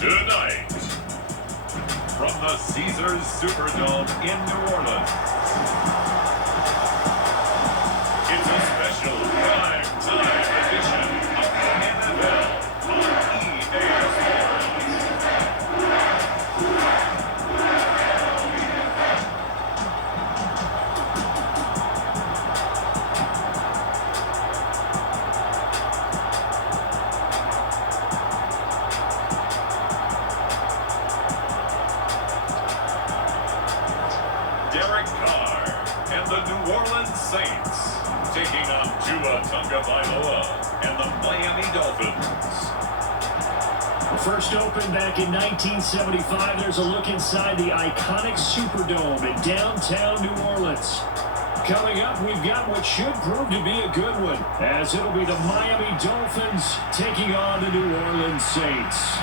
Tonight, from the Caesars Superdome in New Orleans, it's a special prime-time edition of the NFL on EA Sports. Derek Carr and the New Orleans Saints taking on Tua Tagovailoa and the Miami Dolphins. First opened back in 1975, there's a look inside the iconic Superdome in downtown New Orleans. Coming up, we've got what should prove to be a good one, as it'll be the Miami Dolphins taking on the New Orleans Saints.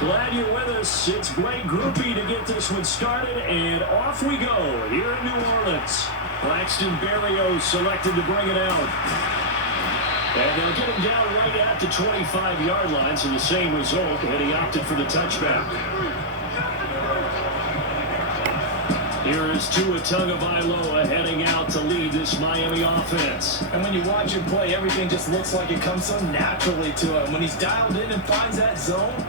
Glad you're with us. It's Blake Groupie to get this one started, and off we go here in New Orleans. Braxton Berrios selected to bring it out. And they'll get him down right at the 25-yard line, so the same result, and he opted for the touchback. Here is Tua Tagovailoa heading out to lead this Miami offense. And when you watch him play, everything just looks like it comes so naturally to him. When he's dialed in and finds that zone,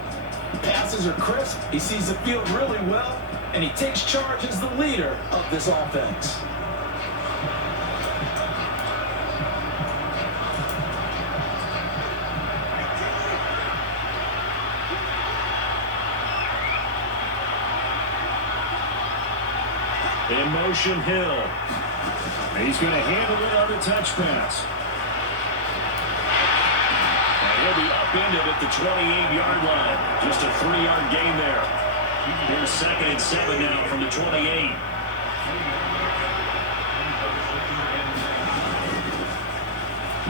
passes are crisp, he sees the field really well, and he takes charge as the leader of this offense. In motion, Hill. He's going to handle it on the touch pass. And he'll be upended at the 28-yard line. Just a 3-yard gain there. Here's 2nd and 7 now from the 28.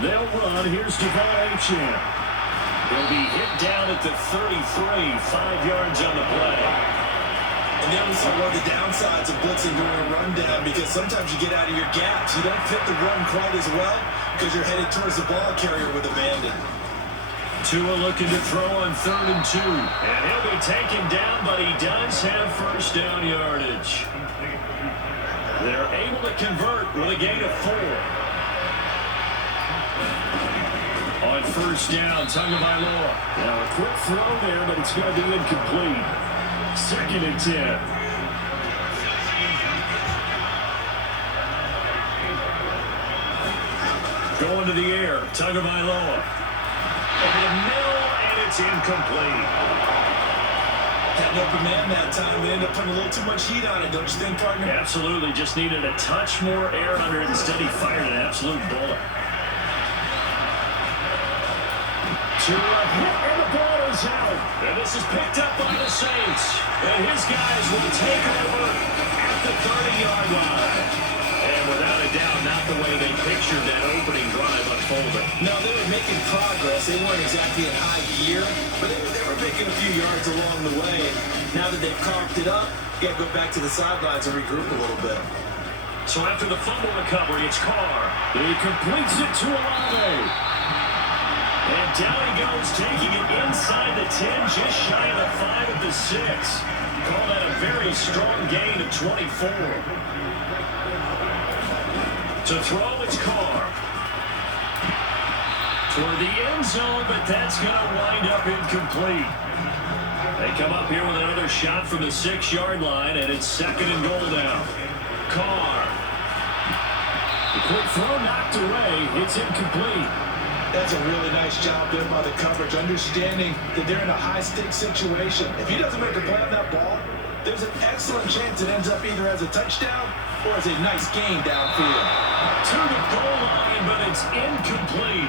They'll run. Here's Devon Achane. He'll be hit down at the 33, 5 yards on the play. And then we saw one of the downsides of blitzing during a rundown, because sometimes you get out of your gaps. You don't fit the run quite as well because you're headed towards the ball carrier with abandon. Tua looking to throw on 3rd and 2. And he'll be taken down, but he does have first down yardage. They're able to convert with a gain of 4. On first down, Tagovailoa. Now a quick throw there, but it's going to be incomplete. 2nd and 10. Going to the air, Tagovailoa. Over the middle, and it's incomplete. Had an open man that time. They ended up putting a little too much heat on it, don't you think, partner? Absolutely. Just needed a touch more air under it. Instead, he fired an absolute bullet. Tua hit, and the ball is out. And this is picked up by the Saints. And his guys will take over at the 30-yard line. And without a doubt, not the way they pictured that opening drive unfolding. No, they were making progress. They weren't exactly in high gear, but they were making a few yards along the way. And now that they've coughed it up, you got to go back to the sidelines and regroup a little bit. So after the fumble recovery, it's Carr. He completes it to Olave. And down he goes, taking it inside the 10, just shy of the 5 at the 6. Call that a very strong gain of 24. To throw, it's Carr. Toward the end zone, but that's going to wind up incomplete. They come up here with another shot from the 6-yard line, and it's 2nd and goal now. Carr. The quick throw knocked away. It's incomplete. That's a really nice job there by the coverage, understanding that they're in a high-stakes situation. If he doesn't make a play on that ball, there's an excellent chance it ends up either as a touchdown or as a nice gain downfield. To the goal line, but it's incomplete.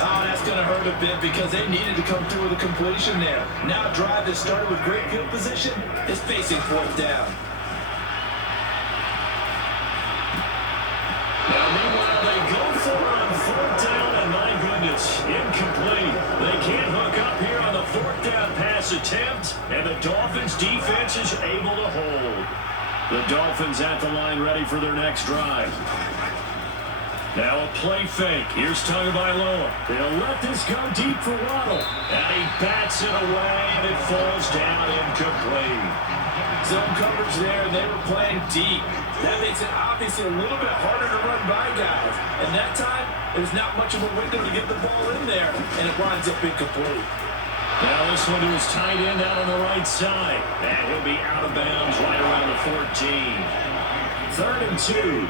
Oh, that's going to hurt a bit because they needed to come through with a completion there. Now a drive that started with great field position is facing fourth down. Now, meanwhile, they go for it on fourth down, and my goodness, incomplete. They can't hook up here on the fourth down pass attempt, and the Dolphins' defense is able to hold. The Dolphins at the line ready for their next drive. Now a play fake. Here's Tagovailoa. They'll let this go deep for Waddle. And he bats it away, and it falls down incomplete. Zone coverage there, and they were playing deep. That makes it obviously a little bit harder to run by guys. And that time, there's not much of a window to get the ball in there, and it winds up incomplete. Now this one to his tight end out on the right side. And he'll be out of bounds right around the 14. 3rd and 2.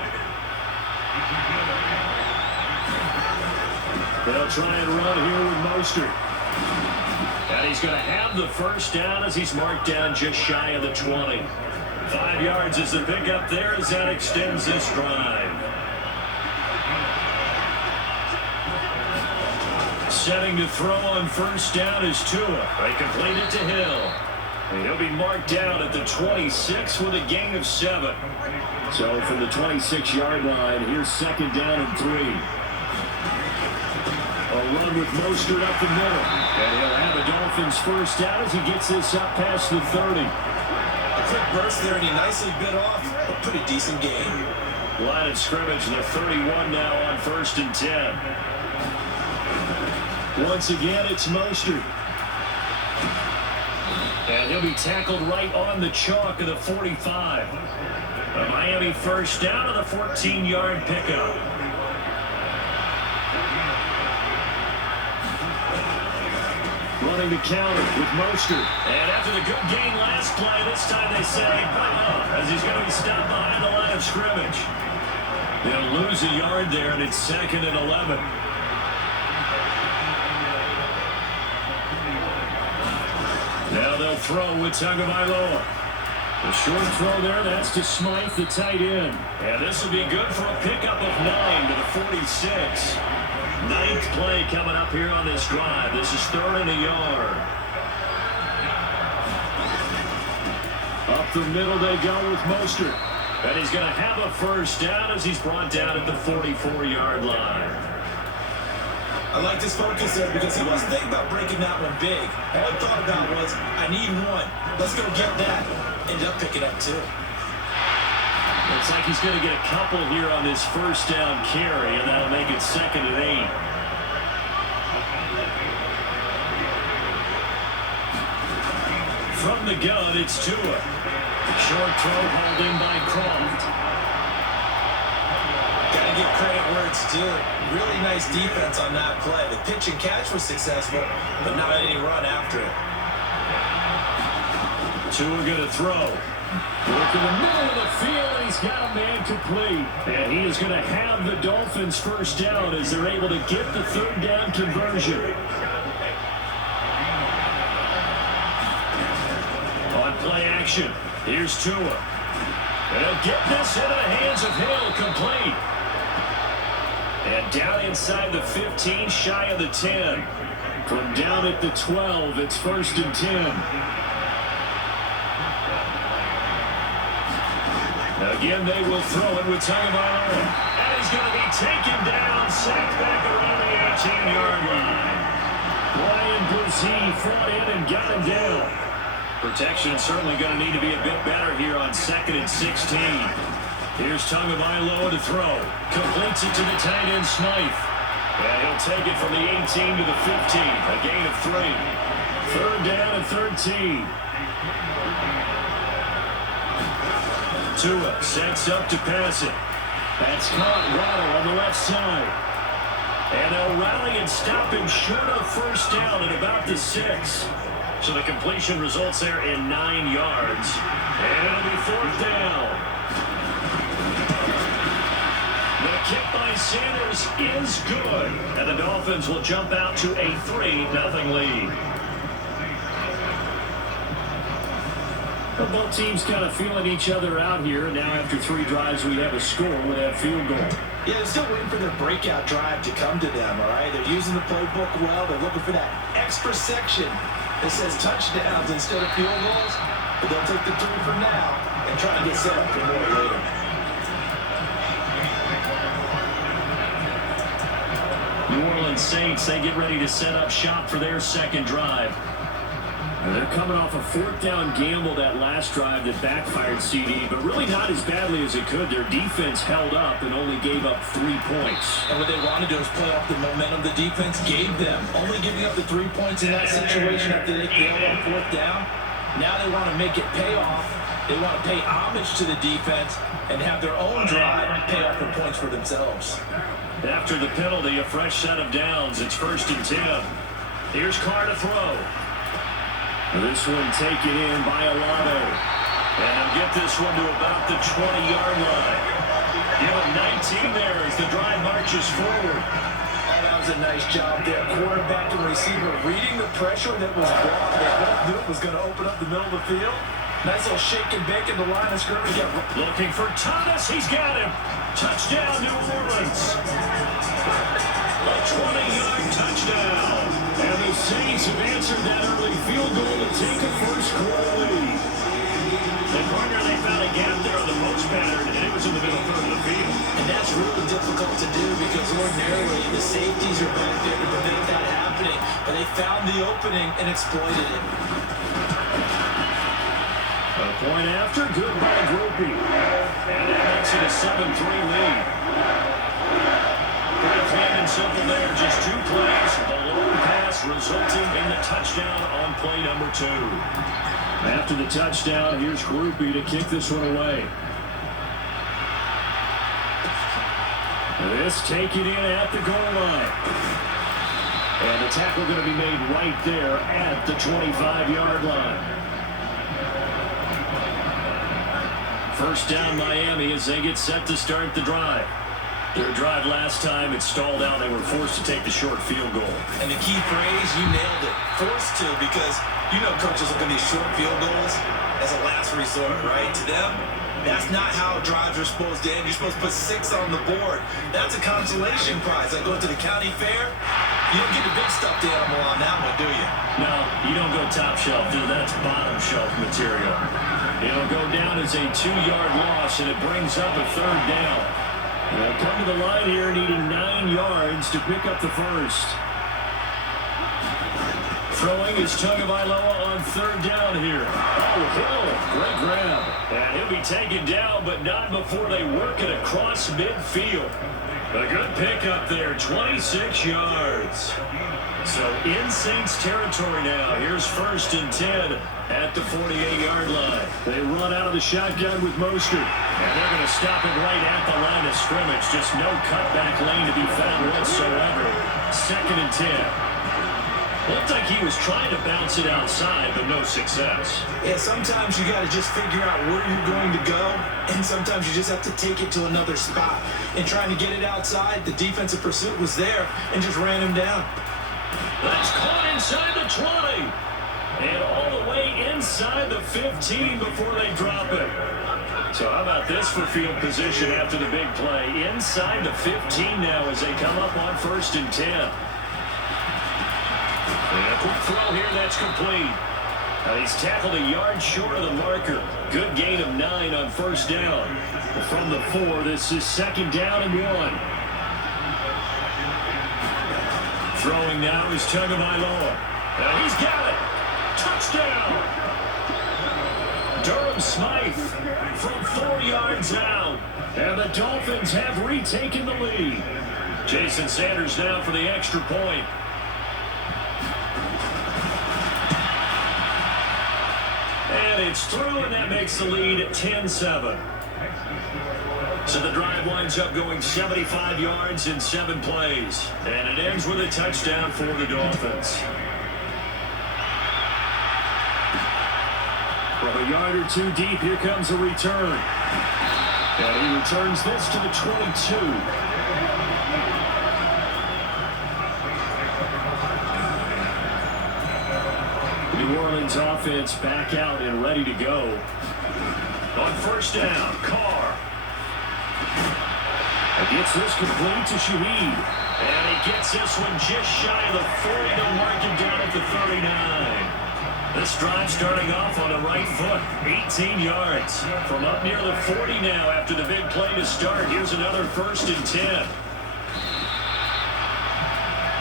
They'll try and run here with Mostert. And he's going to have the first down as he's marked down just shy of the 20. 5 yards is the pickup there as that extends this drive. Setting to throw on first down is Tua. They complete it to Hill. And he'll be marked down at the 26 with a gain of 7. So from the 26-yard line, here's 2nd down and 3. A run with Mostert up the middle. And he'll have the Dolphins first down as he gets this up past the 30. A quick burst there, and he nicely bit off a pretty decent game. Line of scrimmage, the 31 now on 1st and 10. Once again, it's Mostert. And he'll be tackled right on the chalk of the 45. A Miami first down on the 14-yard pickup. Running the counter with Mostert. And after the good gain last play, this time they say, as he's going to be stopped behind the line of scrimmage. They'll lose a yard there, and it's 2nd and 11. Now they'll throw with Tagovailoa. The short throw there, that's to Smythe, the tight end. And this will be good for a pickup of 9 to the 46. 9th play coming up here on this drive. This is 3rd and a yard. Up the middle they go with Mostert. And he's going to have a first down as he's brought down at the 44-yard line. I like this focus there because he wasn't thinking about breaking that one big. All he thought about was, I need one. Let's go get that. Ended up picking up 2. Looks like he's going to get a couple here on this first down carry, and that'll make it 2nd and 8. From the gun, it's Tua. Short throw hauled in by Croft. Got to give credit where it's due. Really nice defense on that play. The pitch and catch was successful, but not any run after it. Tua going to throw. Work in the middle of the field, and he's got a man complete. And he is going to have the Dolphins first down as they're able to get the 3rd down conversion. On play action, here's Tua. And he'll get this into the hands of Hill, complete. And down inside the 15, shy of the 10. From down at the 12, it's 1st and 10. Again, they will throw it with Tagovailoa. And he's going to be taken down, sacked back around the 18-yard line. Ryan Brzee fought in and got him down. Protection is certainly going to need to be a bit better here on 2nd and 16. Here's Tagovailoa to throw. Completes it to the tight end, Smythe. And he'll take it from the 18 to the 15. A gain of 3. 3rd down and 13. Tua sets up to pass it. That's caught. Waddle on the left side. And they'll rally and stop him short of first down at about the 6. So the completion results there in 9 yards. And it'll be 4th down. The kick by Sanders is good. And the Dolphins will jump out to a 3-0 lead. Both teams kind of feeling each other out here. Now after 3 drives, we have a score with that field goal. Yeah, they're still waiting for their breakout drive to come to them, all right? They're using the playbook well. They're looking for that extra section that says touchdowns instead of field goals. But they'll take the 3 for now and try to get set up for more later. New Orleans Saints, they get ready to set up shop for their second drive. And they're coming off a 4th down gamble that last drive that backfired CD, but really not as badly as it could. Their defense held up and only gave up 3 points. And what they want to do is play off the momentum the defense gave them. Only giving up the 3 points in that situation after they failed on 4th down. Now they want to make it pay off. They want to pay homage to the defense and have their own drive pay off the points for themselves. After the penalty, a fresh set of downs. It's 1st and 10. Here's Carr to throw. This one taken in by Alano. And he'll get this one to about the 20-yard line. Give him 19 there as the drive marches forward. Oh, that was a nice job there. Quarterback and receiver reading the pressure that was brought. They both knew it was going to open up the middle of the field. Nice little shake and bake in the line of scrimmage. Looking for Thomas. He's got him. Touchdown, New Orleans. A 20-yard touchdown. And the Saints have answered that early field goal to take a first-quarter lead. And partner, they found a gap there on the post pattern, and it was in the middle third of the field. And that's really difficult to do because ordinarily the safeties are back there to prevent that happening. But they found the opening and exploited it. A point after, good by Groupie. And that makes it a 7-3 lead. Pretty plain and simple there, just 2 plays. A long pass resulting in the touchdown on play number 2. After the touchdown, here's Groupie to kick this one away. This taken in at the goal line. And the tackle going to be made right there at the 25-yard line. First down Miami as they get set to start the drive. Their drive last time, it stalled out. They were forced to take the short field goal. And the key phrase, you nailed it. Forced to, because you know coaches look at these short field goals as a last resort, right? To them, that's not how drives are supposed to end. You're supposed to put 6 on the board. That's a consolation prize. Like going to the county fair, you don't get the big stuffed animal on that one, do you? No, you don't go top shelf. That's bottom shelf material. It'll go down as a 2-yard loss, and it brings up a 3rd down. They'll come to the line here needing 9 yards to pick up the first. Throwing is Tagovailoa on 3rd down here. Oh, Hill, great grab. And he'll be taken down, but not before they work it across midfield. A good pickup there, 26 yards. So in Saints territory now. Here's 1st and 10 at the 48-yard line. They run out of the shotgun with Mostert. And they're going to stop it right at the line of scrimmage. Just no cutback lane to be found whatsoever. 2nd and 10. Looked like he was trying to bounce it outside, but no success. Yeah, sometimes you got to just figure out where you're going to go, and sometimes you just have to take it to another spot. And trying to get it outside, the defensive pursuit was there and just ran him down. That's caught inside the 20. And all the way inside the 15 before they drop it. So how about this for field position after the big play? Inside the 15 now as they come up on 1st and 10. And a quick throw here, that's complete. He's tackled a yard short of the marker. Good gain of 9 on 1st down. From the 4, this is 2nd down and 1. Throwing now is Tagovailoa. And he's got it. Touchdown. Durham Smythe from 4 yards out. And the Dolphins have retaken the lead. Jason Sanders now for the extra point. And it's through, and that makes the lead 10-7. So the drive winds up going 75 yards in 7 plays. And it ends with a touchdown for the Dolphins. From a yard or 2 deep, here comes a return. And he returns this to the 22. New Orleans offense back out and ready to go. On 1st down, Carr. Gets this complete to Shaheed. And he gets this one just shy of the 40 to mark him down at the 39. This drive starting off on the right foot. 18 yards. From up near the 40 now after the big play to start. Here's another 1st and 10.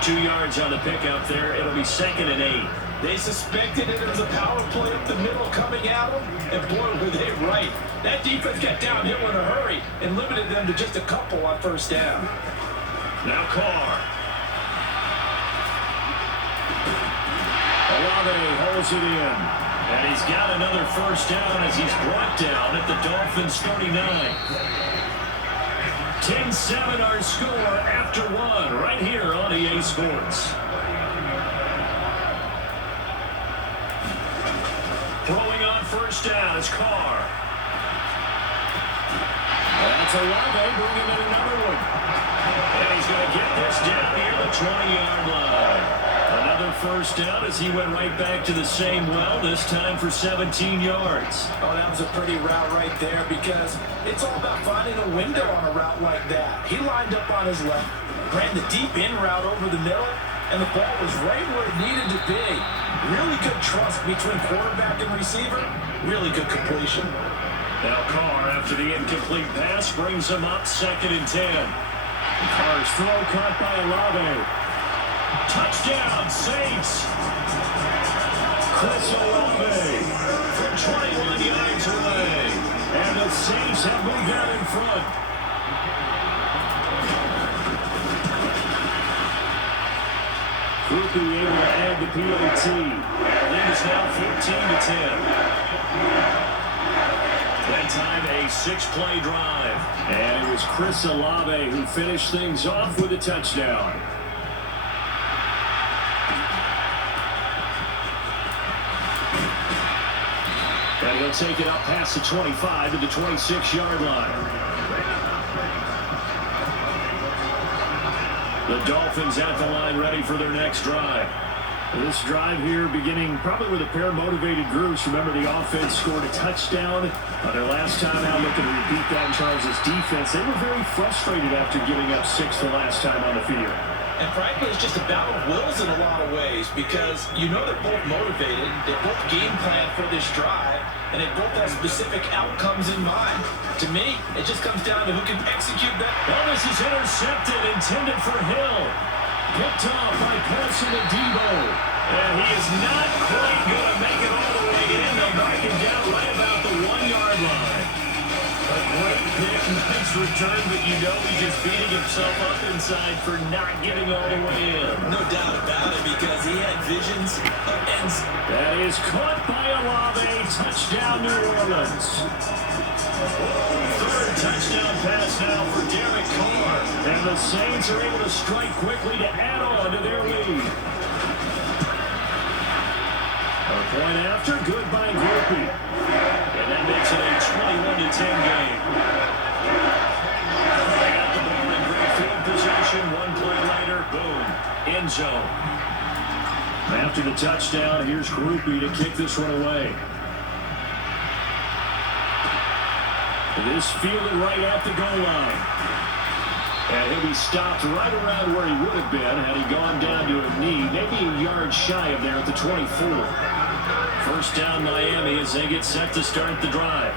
2 yards on the pickup there. It'll be 2nd and 8. They suspected it as a power play up the middle coming at them, and boy, were they right. That defense got downhill in a hurry and limited them to just a couple on 1st down. Now Carr. Olave holds it in. And he's got another 1st down as he's brought down at the Dolphins' 39. 10-7 our score after 1 right here on EA Sports. Throwing on 1st down is Carr. That's Olave bringing in another one. And he's going to get this down near the 20-yard line. Another 1st down as he went right back to the same well, this time for 17 yards. Oh, that was a pretty route right there because it's all about finding a window on a route like that. He lined up on his left, ran the deep in route over the middle, and the ball was right where it needed to be. Really good trust between quarterback and receiver. Really good completion. Now Carr, after the incomplete pass, brings him up 2nd and 10. Carr's throw caught by Olave. Touchdown, Saints. Chris Olave from 21 yards away. And the Saints have moved out in front. Groupie able to add the PAT. Lead is now 14 to 10. That time a 6-play drive. And it was Chris Olave who finished things off with a touchdown. And he'll take it up past the 25 to the 26-yard line. The Dolphins at the line ready for their next drive. This drive here beginning probably with a pair of motivated groups. Remember, the offense scored a touchdown on their last time out, looking to repeat that in Charles' defense. They were very frustrated after giving up 6 the last time on the field. And frankly, it's just a battle of wills in a lot of ways because you know they're both motivated, they both game plan for this drive, and they both have specific outcomes in mind. To me, it just comes down to who can execute that. Well, this is intercepted, intended for Hill. Picked off by Carson to Debo. And he is not quite going to make it all the way in. They'll mark him down right about the 1-yard line. A great pick, nice return, but you know he's just beating himself up inside for not getting all the way in. No doubt about it, because he had visions of ends. That is caught by Olave. Touchdown, New Orleans. 3rd touchdown pass now for Derek Carr. And the Saints are able to strike quickly to add on to their lead. A point after, good by Groupie. And that makes it a 21-10 game. They got the ball in great field position. 1 play later, boom, end zone. After the touchdown, here's Groupie to kick this one away. This fielded right at the goal line. And he'll be stopped right around where he would have been had he gone down to a knee, maybe a yard shy of there at the 24. 1st down Miami as they get set to start the drive.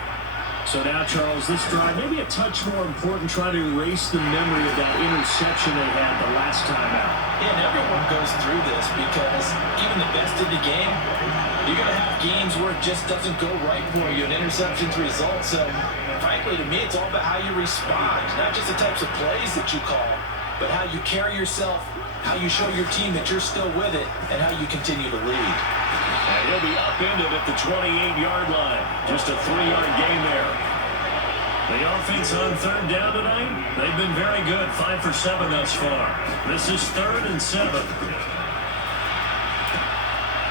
So now, Charles, this drive maybe a touch more important, trying to erase the memory of that interception they had the last time out. Yeah, and everyone goes through this because even the best in the game, you're going to have games where it just doesn't go right for you, and interceptions result. So, frankly, to me, it's all about how you respond, not just the types of plays that you call, but how you carry yourself, how you show your team that you're still with it, and how you continue to lead. And he'll be upended at the 28-yard line. Just a 3-yard gain there. The offense on 3rd down tonight, they've been very good. 5 for 7 thus far. This is 3rd and 7.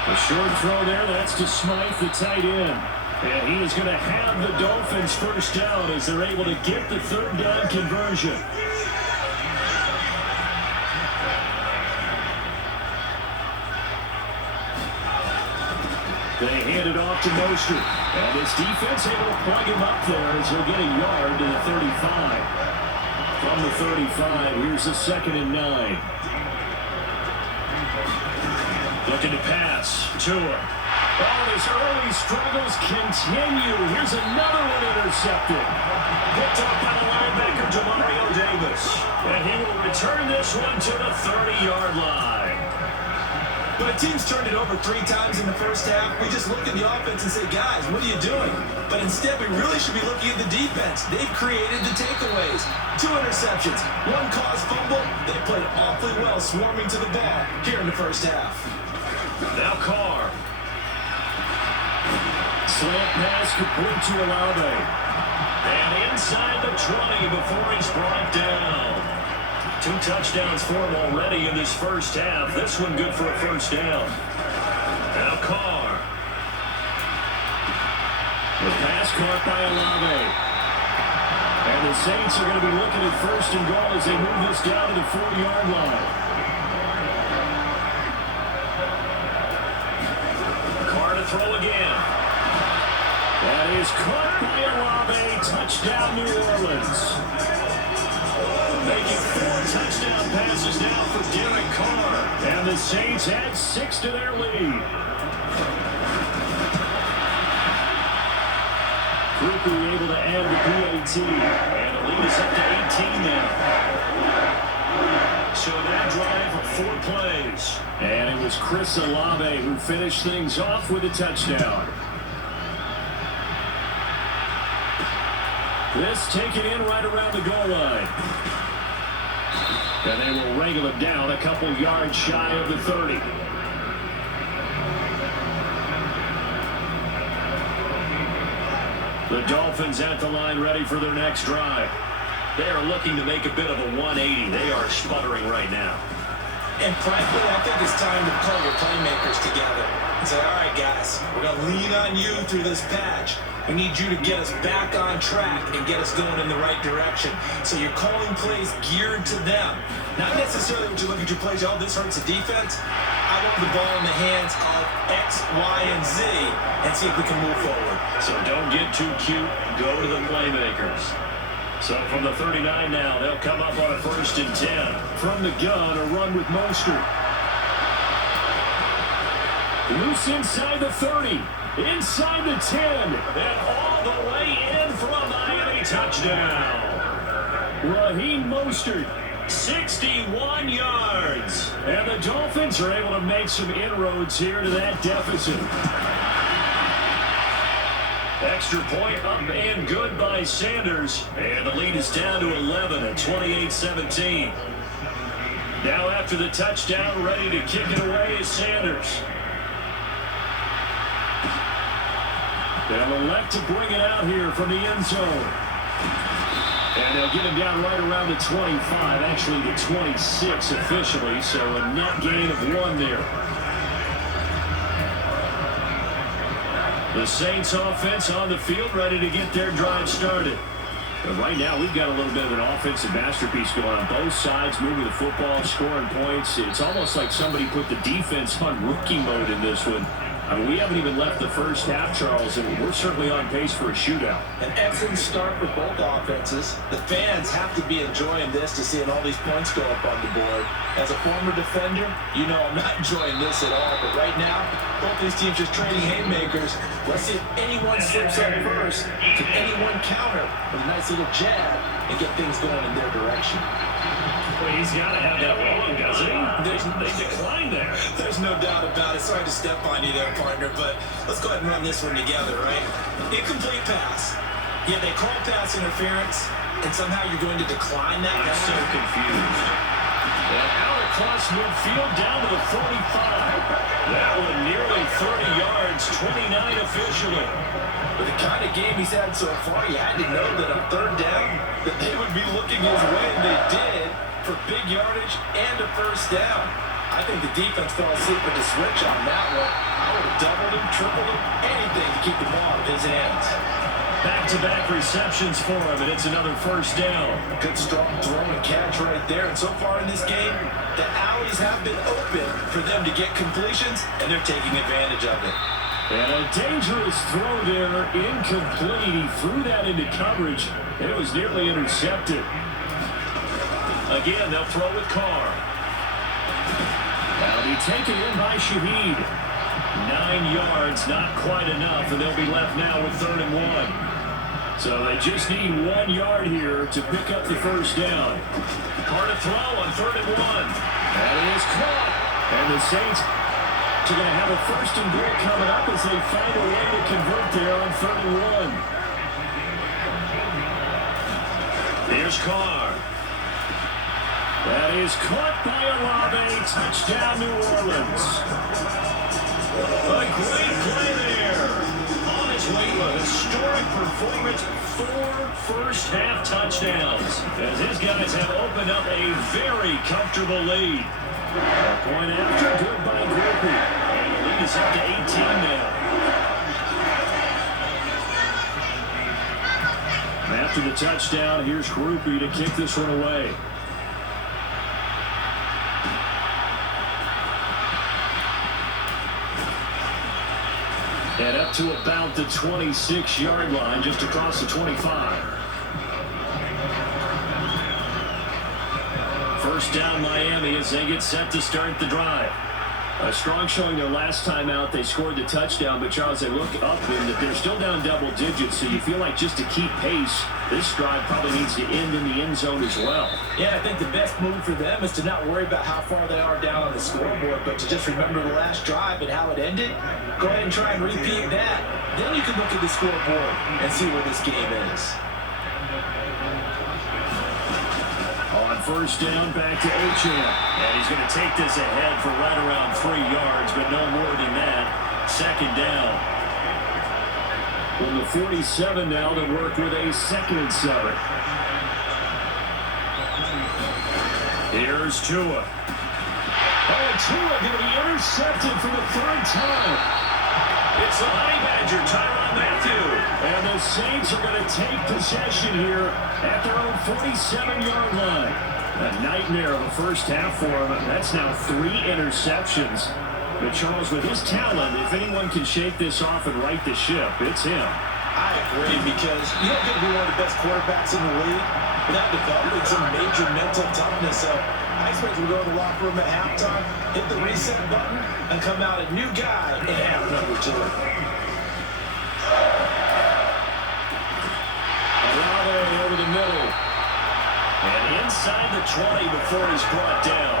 A short throw there, that's to Smythe, the tight end. And he is going to have the Dolphins 1st down as they're able to get the 3rd down conversion. They hand it off to Mostert. And this defense able to plug him up there as he'll get a yard to the 35. From the 35, here's a 2nd and 9. Looking to pass. Tua. Oh, his early struggles continue. Here's another one intercepted. Picked up by the linebacker, Demario Davis. And he will return this one to the 30-yard line. When a team's turned it over 3 times in the first half, we just look at the offense and say, guys, what are you doing? But instead, we really should be looking at the defense. They've created the takeaways. 2 interceptions, 1 caused fumble. They played awfully well swarming to the ball here in the first half. Now Carr. Slant pass complete to Olave. And inside the 20 before he's brought down. 2 touchdowns for him already in this first half. This one good for a first down. Now Carr. The pass caught by Olave. And the Saints are going to be looking at 1st and goal as they move this down to the 40-yard line. Carr to throw again. That is caught by Olave. Touchdown, New Orleans. Making 4 touchdown passes now for Derek Carr. And the Saints add 6 to their lead. Quickly able to add the PAT. And the lead is up to 18 now. So that drive of 4 plays. And it was Chris Olave who finished things off with a touchdown. This taken in right around the goal line. And they will wrangle it down a couple yards shy of the 30. The Dolphins at the line ready for their next drive. They are looking to make a bit of a 180. They are sputtering right now. And frankly, I think it's time to pull your playmakers together and say, all right, guys, we're going to lean on you through this patch. We need you to get us back on track and get us going in the right direction. So you're calling plays geared to them. Not necessarily when you look at your plays, oh, this hurts the defense. I want the ball in the hands of X, Y, and Z and see if we can move forward. So don't get too cute. Go to the playmakers. So from the 39 now, they'll come up on a 1st and 10. From the gun, a run with Mostert. Loose inside the 30. Inside the 10, and all the way in for a Miami touchdown. Raheem Mostert, 61 yards. And the Dolphins are able to make some inroads here to that deficit. Extra point up and good by Sanders. And the lead is down to 11 at 28-17. Now after the touchdown, ready to kick it away is Sanders. They'll elect to bring it out here from the end zone. And they'll get him down right around the 25, actually the 26 officially, so a net gain of 1 there. The Saints offense on the field ready to get their drive started. But right now we've got a little bit of an offensive masterpiece going on both sides, moving the football, scoring points. It's almost like somebody put the defense on rookie mode in this one. I mean, we haven't even left the first half, Charles, and we're certainly on pace for a shootout. An excellent start for both offenses. The fans have to be enjoying this to seeing all these points go up on the board. As a former defender, you know I'm not enjoying this at all. But right now, both these teams just trading haymakers. Let's see if anyone slips up first. Can anyone counter with a nice little jab and get things going in their direction? Well, he's got to have that rolling, doesn't he? They declined there. There's no doubt about it. Sorry to step on you there, partner, but let's go ahead and run this one together, right? Incomplete pass. Yeah, they call pass interference, and somehow you're going to decline that. I'm so confused. And out across midfield down to the 45. That one nearly 30 yards, 29 officially. With the kind of game he's had so far, you had to know that on 3rd down, that they would be looking his way, and they did, for big yardage and a first down. I think the defense fell asleep with the switch on that one. I would have doubled him, tripled him, anything to keep the ball out of his hands. Back-to-back receptions for him, and it's another first down. Good strong throw and catch right there. And so far in this game, the alleys have been open for them to get completions, and they're taking advantage of it. And a dangerous throw there, incomplete. He threw that into coverage, and it was nearly intercepted. again. They'll throw with Carr. That'll be taken in by Shaheed. 9 yards, not quite enough, and they'll be left now with 3rd and 1. So they just need 1 yard here to pick up the first down. Carr to throw on 3rd and 1. That is caught. And the Saints are going to have a 1st and goal coming up as they find a way to convert there on 3rd and 1. Here's Carr. That is caught by Olave. Touchdown, New Orleans. A great play there. On his way to a historic performance, 4 first-half touchdowns, as his guys have opened up a very comfortable lead. A point after, good by Groupie. And the lead is up to 18 now. After the touchdown, here's Groupie to kick this one away. And up to about the 26-yard line, just across the 25. First down, Miami, as they get set to start the drive. A strong showing their last time out. They scored the touchdown, but Charles, they look up and that they're still down double digits, so you feel like just to keep pace, this drive probably needs to end in the end zone as well. Yeah, I think the best move for them is to not worry about how far they are down on the scoreboard, but to just remember the last drive and how it ended. Go ahead and try and repeat that. Then you can look at the scoreboard and see where this game is. On first down, back to Achane. And he's going to take this ahead for right around 3 yards, but no more than that. 2nd down. From the 47 now to work with a 2nd and 7. Here's Tua. Oh, Tua going to be intercepted for the 3rd time. It's the Honey Badger, Tyrann Mathieu. And the Saints are going to take possession here at their own 47-yard line. A nightmare of a first half for him. That's now 3 interceptions. But Charles, with his talent, if anyone can shake this off and right the ship, it's him. I agree, because you don't get to be one of the best quarterbacks in the league without developing some major mental toughness. So I expect him to go to the locker room at halftime, hit the reset button, and come out a new guy in half number 2. Olave over the middle. And inside the 20 before he's brought down.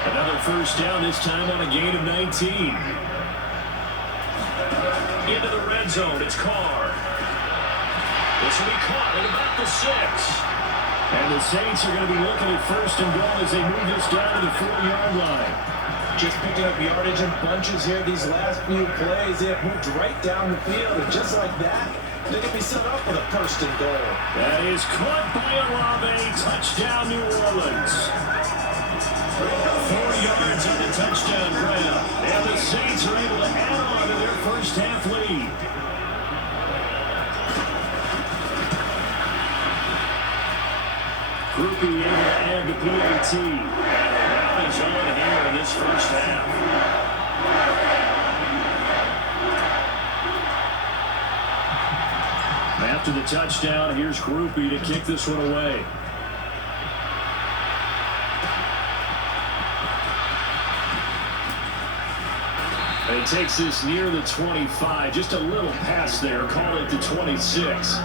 Another first down, this time on a gain of 19. Into the red zone, it's Carr. This will be caught at about the 6. And the Saints are going to be looking at 1st and goal as they move this down to the 4-yard line. Just picking up yardage in bunches here these last few plays. They have moved right down the field, and just like that, they're going to be set up for the 1st and goal. That is caught by Olave. Touchdown, New Orleans. 4 yards on the touchdown grab. And the Saints are able to add on to their first half lead. Groupie able to add the PAT. And the rally's on here in this first half. After the touchdown, here's Groupie to kick this one away. And he takes this near the 25, just a little pass there, call it the 26.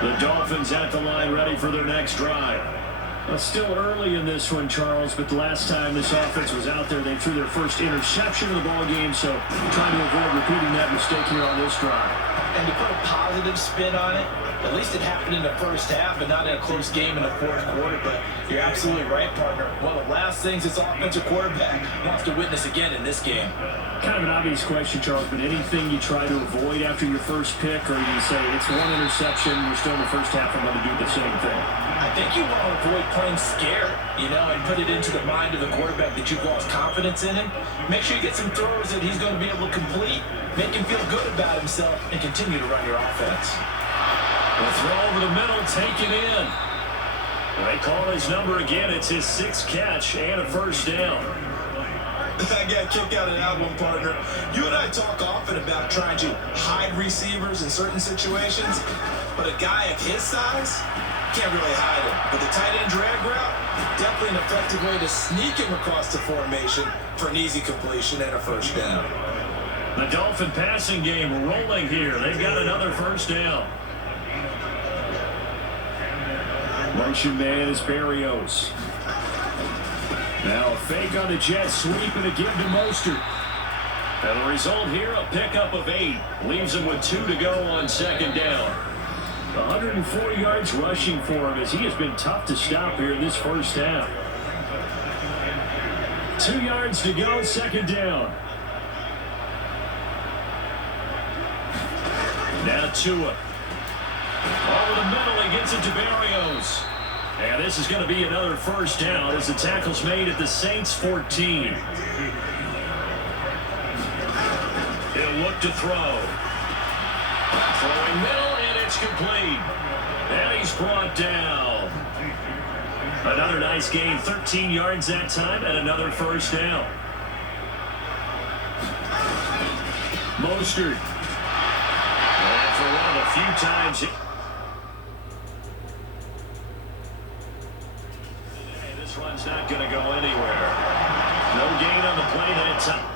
The Dolphins at the line, ready for their next drive. Well, still early in this one, Charles, but the last time this offense was out there, they threw their first interception of the ball game, so trying to avoid repeating that mistake here on this drive. And to put a positive spin on it, at least it happened in the first half and not in a close game in the 4th quarter. But you're absolutely right, partner. One of the last things this offensive quarterback wants to witness again in this game. Kind of an obvious question, Charles, but anything you try to avoid after your first pick, or you say it's 1 interception, we're still in the first half, I'm going to do the same thing? I think you want to avoid playing scared, and put it into the mind of the quarterback that you've lost confidence in him. Make sure you get some throws that he's going to be able to complete, make him feel good about himself, and continue to run your offense. The throw over the middle, taken in. They call his number again. It's his 6th catch and a first down. I got a kick out of that one, partner. You and I talk often about trying to hide receivers in certain situations, but a guy of his size can't really hide him. But the tight end drag route, definitely an effective way to sneak him across the formation for an easy completion and a first down. The Dolphin passing game rolling here. They've got another first down. Motion man is Berrios. Now a fake on the jet sweep and a give to Mostert. And the result here, a pickup of 8. Leaves him with 2 to go on second down. 104 yards rushing for him as he has been tough to stop here in this first half. 2 yards to go, second down. Now Tua. Over the middle, he gets it to Berrios. And this is going to be another first down as the tackle's made at the Saints 14. He'll look to throw. Throwing middle, and it's complete. And he's brought down. Another nice gain, 13 yards that time, and another first down. Mostert. And for one of the few times... This run's not going to go anywhere. No gain on the play that time.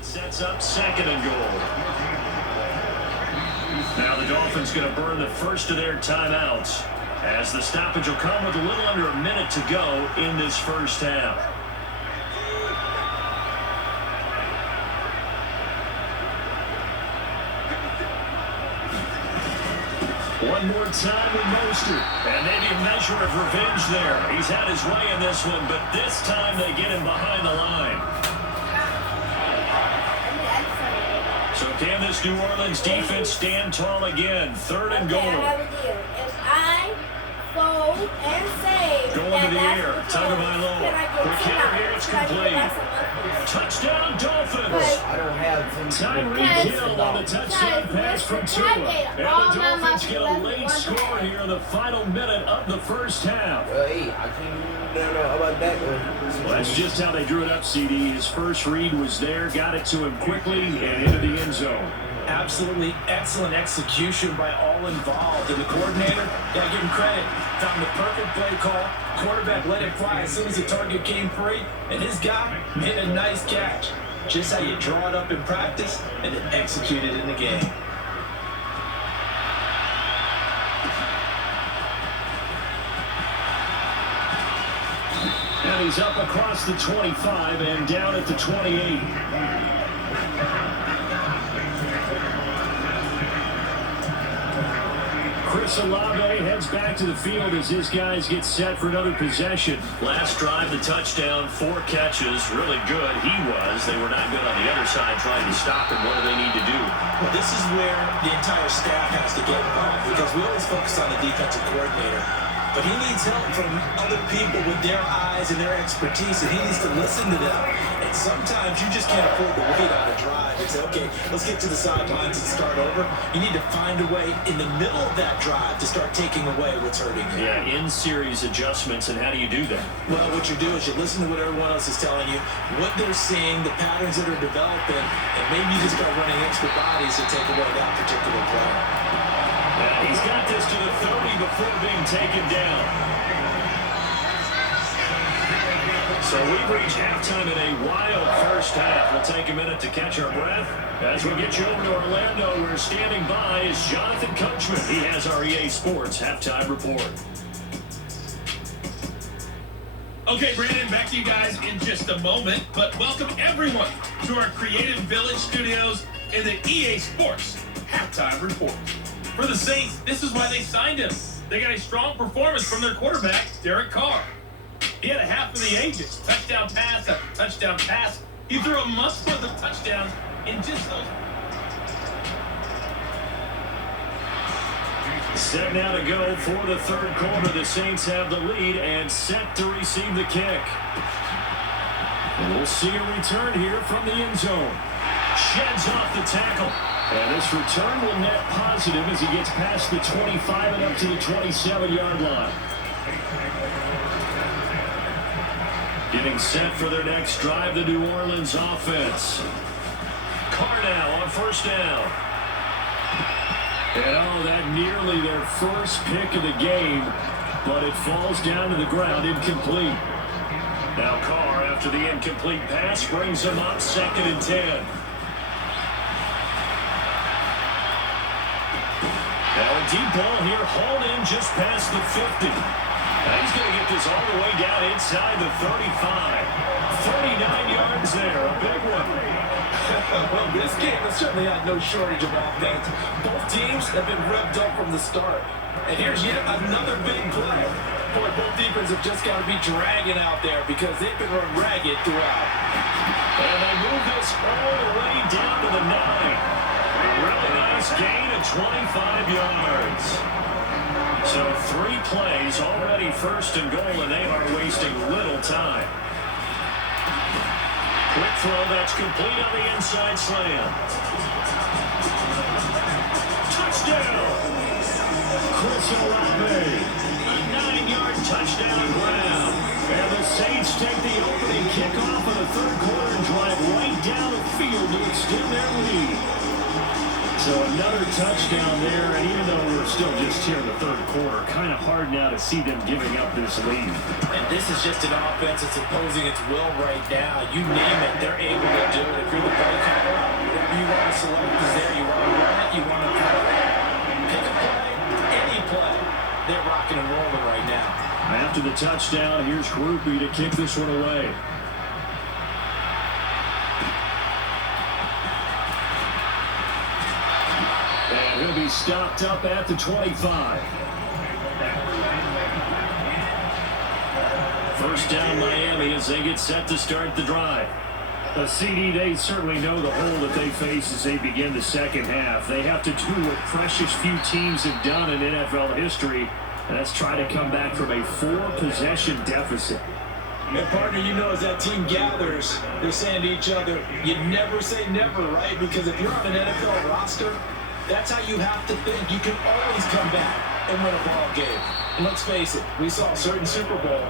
Sets up second and goal. Now the Dolphins going to burn the first of their timeouts as the stoppage will come with a little under a minute to go in this first half. One more time with Mostert. And maybe a measure of revenge there. He's had his way in this one, but this time they get him behind the line. So can this New Orleans defense stand tall again? Third and goal. If I fold and save, going to the air. Tagovailoa. Quick hitter here. It's complete. Touchdown, Dolphins. I don't have Tyreek Hill on the touchdown pass from Tua. And the Dolphins get a late score here in the final minute of the first half. Hey, I can't know about that. Well, that's just how they drew it up, CD. His first read was there, got it to him quickly, and into the end zone. Absolutely excellent execution by all involved. And the coordinator, gotta give him credit, found the perfect play call. Quarterback let it fly as soon as the target came free, and his guy made a nice catch. Just how you draw it up in practice and then execute it in the game. And he's up across the 25 and down at the 28. Chris Olave heads back to the field as his guys get set for another possession. Last drive, the touchdown, 4 catches. Really good. He was. They were not good on the other side trying to stop him. What do they need to do? Well, this is where the entire staff has to get involved because we always focus on the defensive coordinator. But he needs help from other people with their eyes and their expertise, and he needs to listen to them. And sometimes you just can't afford to wait on a drive and say, okay, let's get to the sidelines and start over. You need to find a way in the middle of that drive to start taking away what's hurting you. Yeah, in-series adjustments, and how do you do that? Well, what you do is you listen to what everyone else is telling you, what they're seeing, the patterns that are developing, and maybe you just start running extra bodies to take away that particular play. He's got this to the 30 before being taken down. So we've reached halftime in a wild first half. We'll take a minute to catch our breath. As we get you over to Orlando, we're standing by is Jonathan Coachman. He has our EA Sports halftime report. Okay, Brandon, back to you guys in just a moment. But welcome everyone to our Creative Village studios in the EA Sports halftime report. For the Saints, this is why they signed him. They got a strong performance from their quarterback, Derek Carr. He had a half of the ages, touchdown pass after touchdown pass. He threw a month's worth of touchdowns in just those. Set now to go for the third quarter. The Saints have the lead and set to receive the kick. And we'll see a return here from the end zone. Sheds off the tackle. And this return will net positive as he gets past the 25 and up to the 27-yard line. Getting set for their next drive, the New Orleans offense. Carr now on first down. And oh, that nearly their first pick of the game, but it falls down to the ground incomplete. Now Carr, after the incomplete pass, brings him up 2nd and 10. Now a deep ball here, hauled in just past the 50. Now he's going to get this all the way down inside the 35. 39 yards there, a big one. Well, this game has certainly had no shortage of offense. Both teams have been revved up from the start. And here's yet another big play. Boy, both defenses have just got to be dragging out there because they've been run ragged throughout. And they move this all the way down to the 9. A really nice gain of 25 yards. So 3 plays, already first and goal, and they are wasting little time. Quick throw, that's complete on the inside slam. Touchdown! Chris Olave, a 9-yard touchdown grab. And the Saints take the opening kickoff of the third quarter and drive right down the field to extend their lead. So another touchdown there, and even though we're still just here in the third quarter, kind of hard now to see them giving up this lead. And this is just an offense that's imposing its will right now. You name it, they're able to do it. If you're the play caller, whatever you want to select is there. You want to run it, you want to pick a play, any play. They're rocking and rolling right now. After the touchdown, here's Groupie to kick this one away. And he'll be stopped up at the 25. First down Miami as they get set to start the drive. A CD, they certainly know the hole that they face as they begin the second half. They have to do what precious few teams have done in NFL history, and that's try to come back from a 4-possession deficit. And partner, you know, as that team gathers, they're saying to each other, you never say never, right? Because if you're on an NFL roster, that's how you have to think. You can always come back and win a ball game. And let's face it, we saw a certain Super Bowl,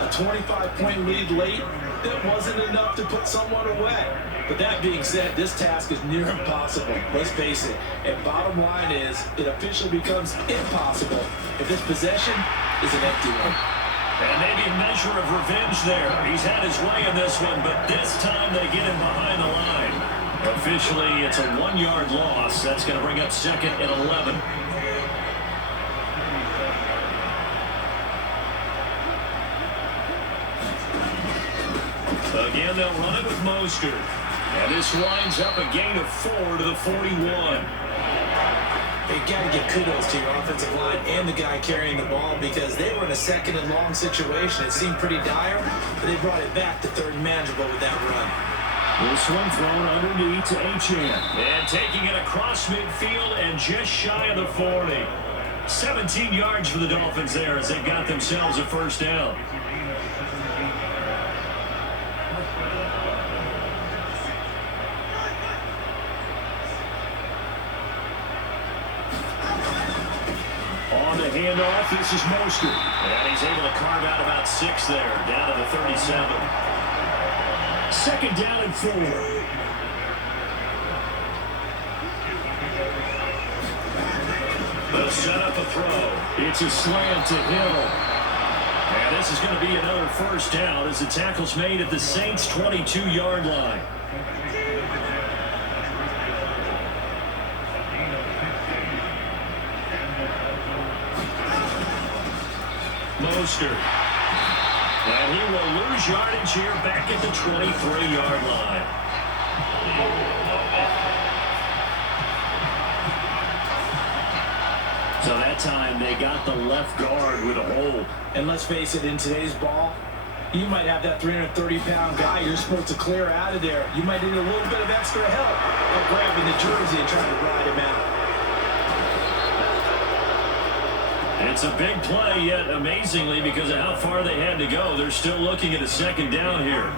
a 25-point lead late, that wasn't enough to put someone away. But that being said, this task is near impossible. Let's face it. And bottom line is, it officially becomes impossible if this possession is an empty one. And maybe a measure of revenge there. He's had his way in this one, but this time they get him behind the line. Officially, it's a 1-yard loss. That's going to bring up 2nd and 11. Again, they'll run it with Mostert. And this winds up a gain of 4 to the 41. They got to give kudos to your offensive line and the guy carrying the ball because they were in a 2nd and long situation. It seemed pretty dire, but they brought it back to 3rd and manageable with that run. This one thrown underneath to Achane. And taking it across midfield and just shy of the 40. 17 yards for the Dolphins there as they got themselves a first down. On the handoff, this is Mostert. And he's able to carve out about 6 there, down to the 37. 2nd down and 4. They'll set up a throw. It's a slant to Hill. And this is going to be another first down as the tackle's made at the Saints' 22-yard line. Mostert. And he will lose yardage here back at the 23-yard line. So that time they got the left guard with a hold. And let's face it, in today's ball, you might have that 330-pound guy you're supposed to clear out of there. You might need a little bit of extra help by grabbing the jersey and trying to ride him out. It's a big play, yet amazingly, because of how far they had to go, they're still looking at a second down here.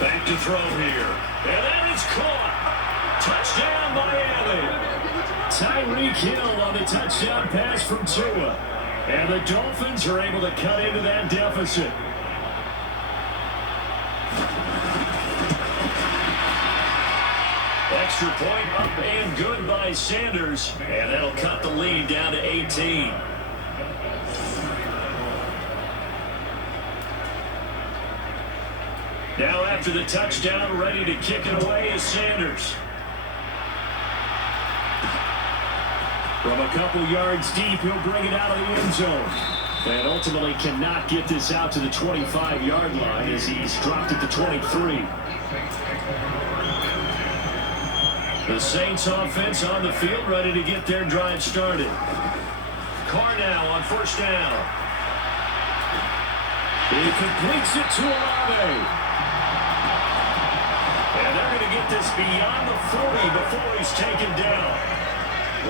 Back to throw here. And that is caught. Touchdown, Miami. Tyreek Hill on the touchdown pass from Tua. And the Dolphins are able to cut into that deficit. Extra point up and good by Sanders. And that'll cut the lead down to 18. Now after the touchdown, ready to kick it away is Sanders. From a couple yards deep, he'll bring it out of the end zone. And ultimately cannot get this out to the 25-yard line as he's dropped at the 23. The Saints offense on the field, ready to get their drive started. Carr now on first down. He completes it to Olave. And they're going to get this beyond the 40 before he's taken down.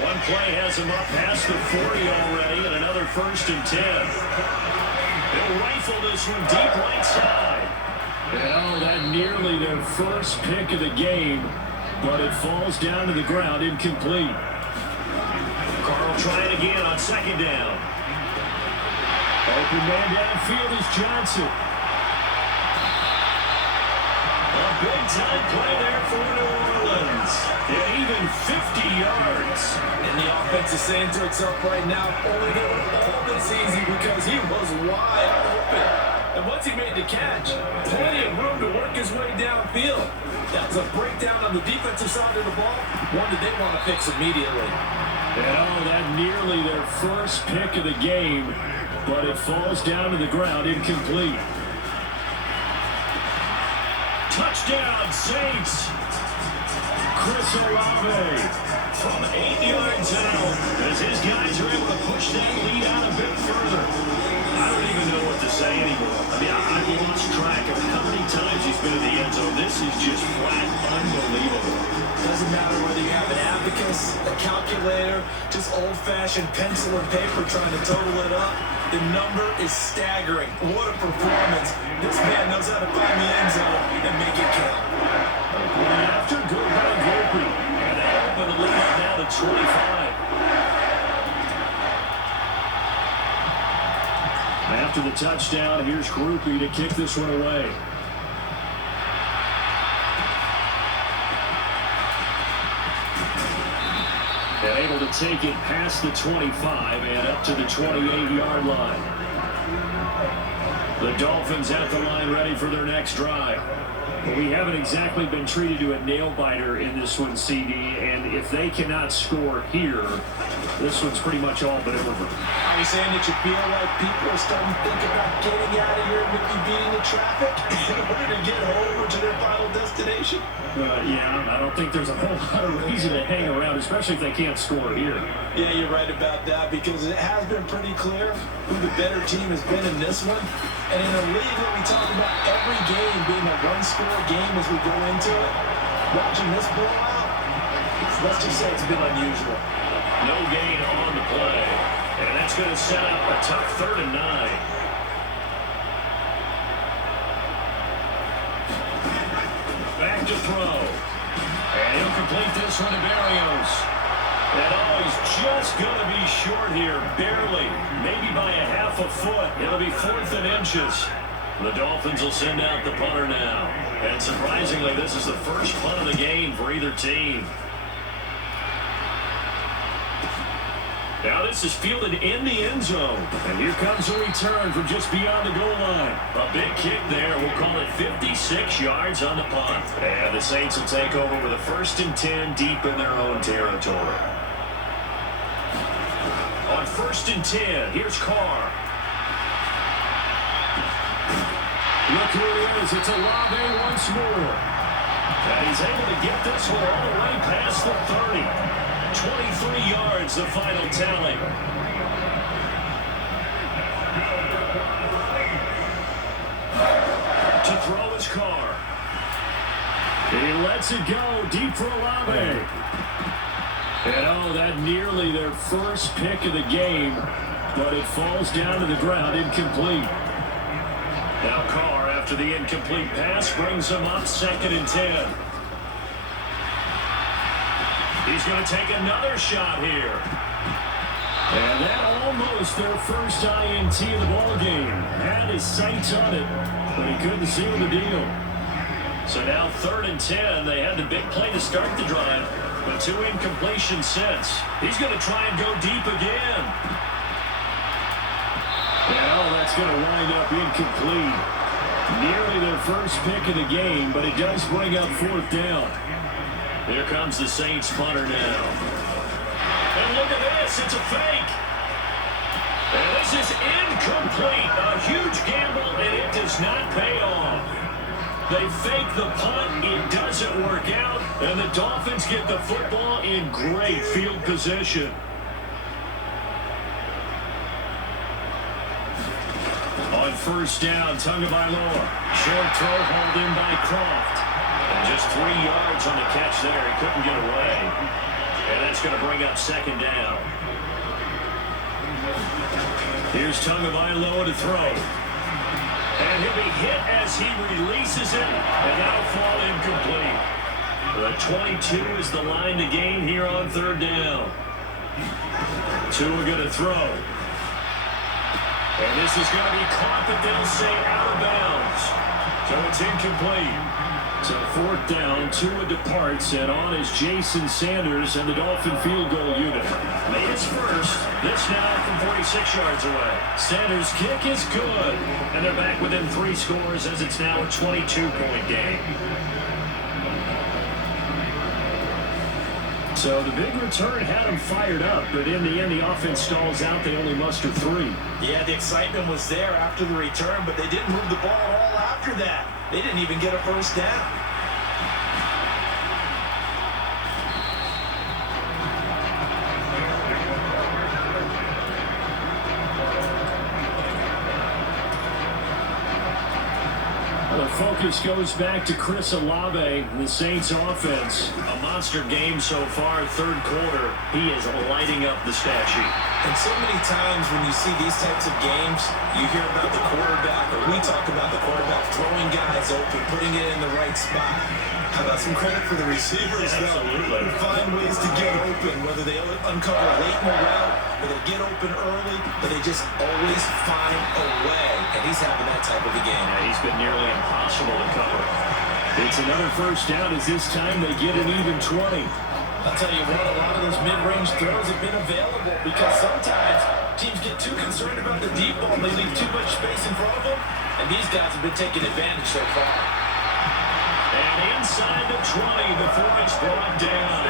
One play has him up past the 40 already, and another 1st and 10. They'll rifle this one deep right side. And that nearly their first pick of the game, but it falls down to the ground incomplete. Carl trying again on second down. Open man downfield is Johnson. Big-time play there for New Orleans. And even 50 yards. And the offense is saying to itself right now, only doing all this easy because he was wide open. And once he made the catch, plenty of room to work his way downfield. That's a breakdown on the defensive side of the ball, one that they want to fix immediately. And that nearly their first pick of the game, but it falls down to the ground incomplete. Touchdown, Saints. Chris Olave from 8 yards out as his guys are able to push that lead out a bit further. I don't even know what to say anymore. I mean, I've lost track of how many times he's been in the end zone. This is just flat unbelievable. Doesn't matter whether you have an abacus, a calculator, just old-fashioned pencil and paper trying to total it up. The number is staggering. What a performance. This man knows how to find the end zone and make it count. After good by Groupie. And they open the lead up now to 25. After the touchdown, here's Groupie to kick this one away. And able to take it past the 25 and up to the 28-yard line. The Dolphins at the line ready for their next drive. But we haven't exactly been treated to a nail-biter in this one, CD, and if they cannot score here, this one's pretty much all but over. Are you saying that you feel like people are starting to think about getting out of here and maybe beating the traffic in order to get home or to their final destination? Yeah, I don't think there's a whole lot of reason to hang around, especially if they can't score here. Yeah, you're right about that because it has been pretty clear who the better team has been in this one. And in a league where we talk about every game being a one-score game as we go into it, watching this blowout, let's just say it's been unusual. No gain on the play, and that's going to set up a tough 3rd and 9. Back to throw, and he'll complete this one to Berrios. And he's just going to be short here, barely, maybe by a half a foot. It'll be 4th and inches. The Dolphins will send out the punter now. And surprisingly, this is the first punt of the game for either team. Now this is fielded in the end zone. And here comes a return from just beyond the goal line. A big kick there. We'll call it 56 yards on the punt. And the Saints will take over with a 1st and 10 deep in their own territory. On 1st and 10, here's Carr. Look who it is. It's Olave once more. And he's able to get this one all the way past the 30. 23 yards, the final tally. To throw his Carr. He lets it go deep for Olave. And oh, that nearly their first pick of the game, but it falls down to the ground incomplete. Now Carr, after the incomplete pass, brings him up 2nd and 10. He's going to take another shot here. And that almost their first INT of the ballgame. Had his sights on it, but he couldn't seal the deal. So now 3rd and 10. They had the big play to start the drive, but 2 incompletions since. He's going to try and go deep again. Well, that's going to wind up incomplete. Nearly their first pick of the game, but it does bring up 4th down. Here comes the Saints punter now. And look at this, it's a fake. And this is incomplete. A huge gamble, and it does not pay off. They fake the punt, it doesn't work out, and the Dolphins get the football in great field position. On 1st down, Tagovailoa. Short throw hauled in by Croft. And just 3 yards on the catch there. He couldn't get away. And that's going to bring up 2nd down. Here's Tagovailoa to throw. And he'll be hit as he releases it. And that'll fall incomplete. The 22 is the line to gain here on 3rd down. Tua going to throw. And this is going to be caught, but they'll say out of bounds. So it's incomplete. So 4th down, Tua departs, and on is Jason Sanders and the Dolphin field goal unit. Made his first. This now from 46 yards away. Sanders' kick is good. And they're back within 3 scores as it's now a 22-point game. So the big return had them fired up, but in the end the offense stalls out. They only muster 3. Yeah, the excitement was there after the return, but they didn't move the ball at all after that. They didn't even get a 1st down. The focus goes back to Chris Olave, the Saints offense. A monster game so far, 3rd quarter. He is lighting up the stat sheet. And so many times when you see these types of games, you hear about the quarterback, or we talk about the quarterback throwing guys open, putting it in the right spot. How about some credit for the receivers, though? Absolutely. Find ways to get open, whether they uncover late in the route, or they get open early, but they just always find a way. And he's having that type of a game. Yeah, he's been nearly impossible to cover. It's another 1st down as this time they get an even 20. I'll tell you what, a lot of those mid-range throws have been available because sometimes teams get too concerned about the deep ball and they leave too much space in front of them, and these guys have been taking advantage so far. And inside the 20 before it's brought down.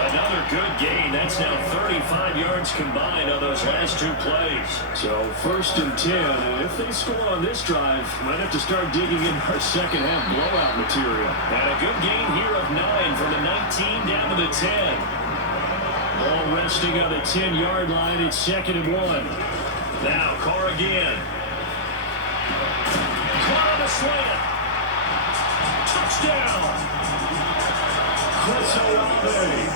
Another good gain. That's now 35 yards combined on those last 2 plays. So 1st and 10, and if they score on this drive, might have to start digging in our second half blowout material. And a good gain here of 9 from the 19 down to the 10. Ball resting on the 10-yard line. It's 2nd and 1. Now Carr again. Caught on a slant. Touchdown. Chris Olave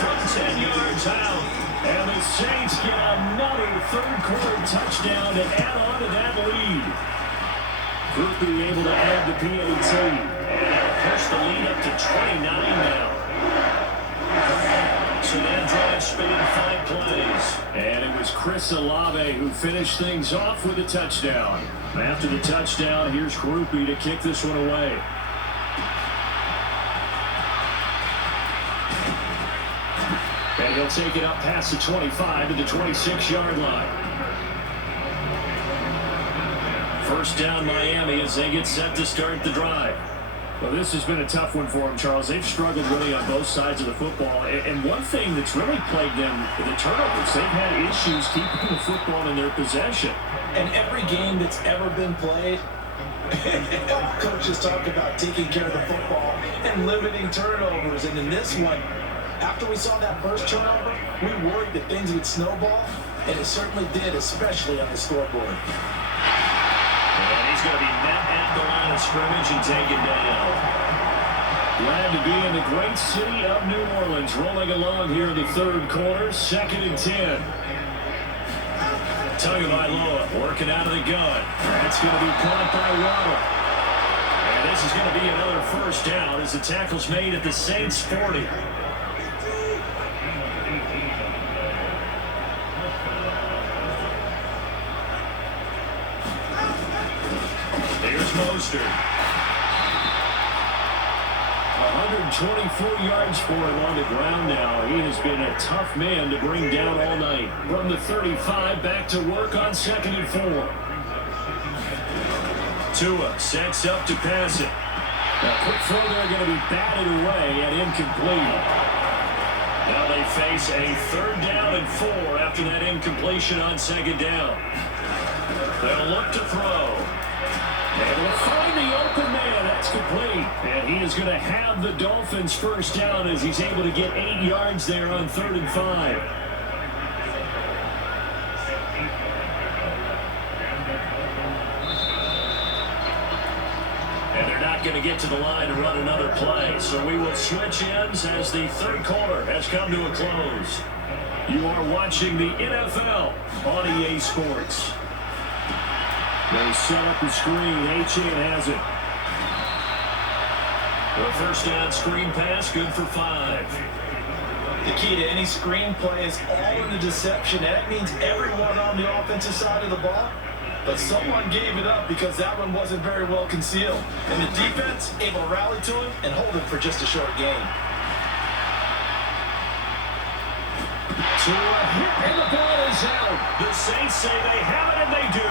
from 10 yards out. And the Saints get another 3rd quarter touchdown to add on to that lead. Quickly able to add the PAT. And that'll push the lead up to 29 now. So that drive last man 5 plays. And it was Chris Olave who finished things off with a touchdown. After the touchdown, here's Groupie to kick this one away. And he'll take it up past the 25 to the 26-yard line. First down Miami as they get set to start the drive. Well, this has been a tough one for them, Charles. They've struggled really on both sides of the football. And one thing that's really plagued them, the turnovers. They've had issues keeping the football in their possession. And every game that's ever been played, coaches talk about taking care of the football and limiting turnovers. And in this one, after we saw that first turnover, we worried that things would snowball, and it certainly did, especially on the scoreboard. And he's going to be met at the line of scrimmage and taken down. Glad to be in the great city of New Orleans, rolling along here in the third quarter, 2nd and 10. Tagovailoa working out of the gun. That's going to be caught by Waddle. And this is going to be another first down as the tackle's made at the Saints 40. Here's Mostert. 124 yards for him on the ground now. He has been a tough man to bring down all night. From the 35, back to work on 2nd and 4. Tua sets up to pass it. A quick throw there going to be batted away and incomplete. Now they face a 3rd down and 4 after that incompletion on 2nd down. They'll look to throw. And will find the open man. That's complete. And he is going to have the Dolphins first down as he's able to get 8 yards there on 3rd and 5. And they're not going to get to the line to run another play. So we will switch ends as the third quarter has come to a close. You are watching the NFL on EA Sports. They set up the screen. Achane has it. The first down screen pass, good for 5. The key to any screen play is all in the deception. That means everyone on the offensive side of the ball. But someone gave it up because that one wasn't very well concealed. And the defense able to rally to him and hold him for just a short gain. To a hit, and the ball is out. The Saints say they have it, and they do.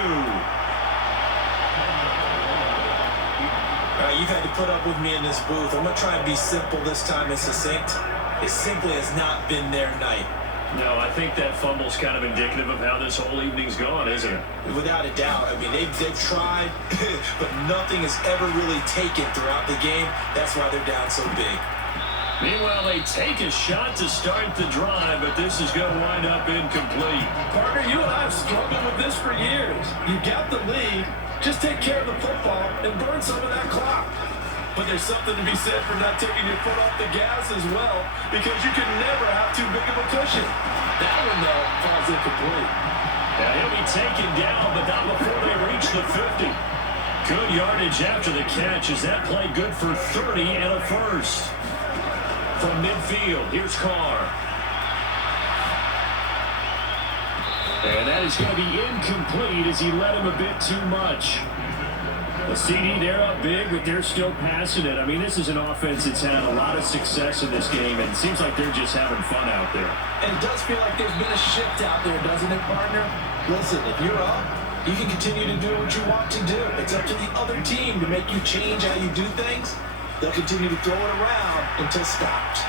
All right, you've had to put up with me in this booth. I'm going to try and be simple this time and succinct. It simply has not been their night. No, I think that fumble's kind of indicative of how this whole evening's gone, isn't it? Without a doubt. I mean, they've tried, but nothing has ever really taken throughout the game. That's why they're down so big. Meanwhile, they take a shot to start the drive, but this is going to wind up incomplete. Partner, you and I have struggled with this for years. You got the lead. Just take care of the football and burn some of that clock. But there's something to be said for not taking your foot off the gas as well, because you can never have too big of a cushion. That one, though, falls incomplete. Now, he'll be taken down, but not before they reach the 50. Good yardage after the catch as that play good for 30 and a first. From midfield, here's Carr. And that is going to be incomplete as he led him a bit too much. The CD, they're up big, but they're still passing it. I mean, this is an offense that's had a lot of success in this game, and it seems like they're just having fun out there. And it does feel like there's been a shift out there, doesn't it, partner? Listen, if you're up, you can continue to do what you want to do. It's up to the other team to make you change how you do things. They'll continue to throw it around until stopped.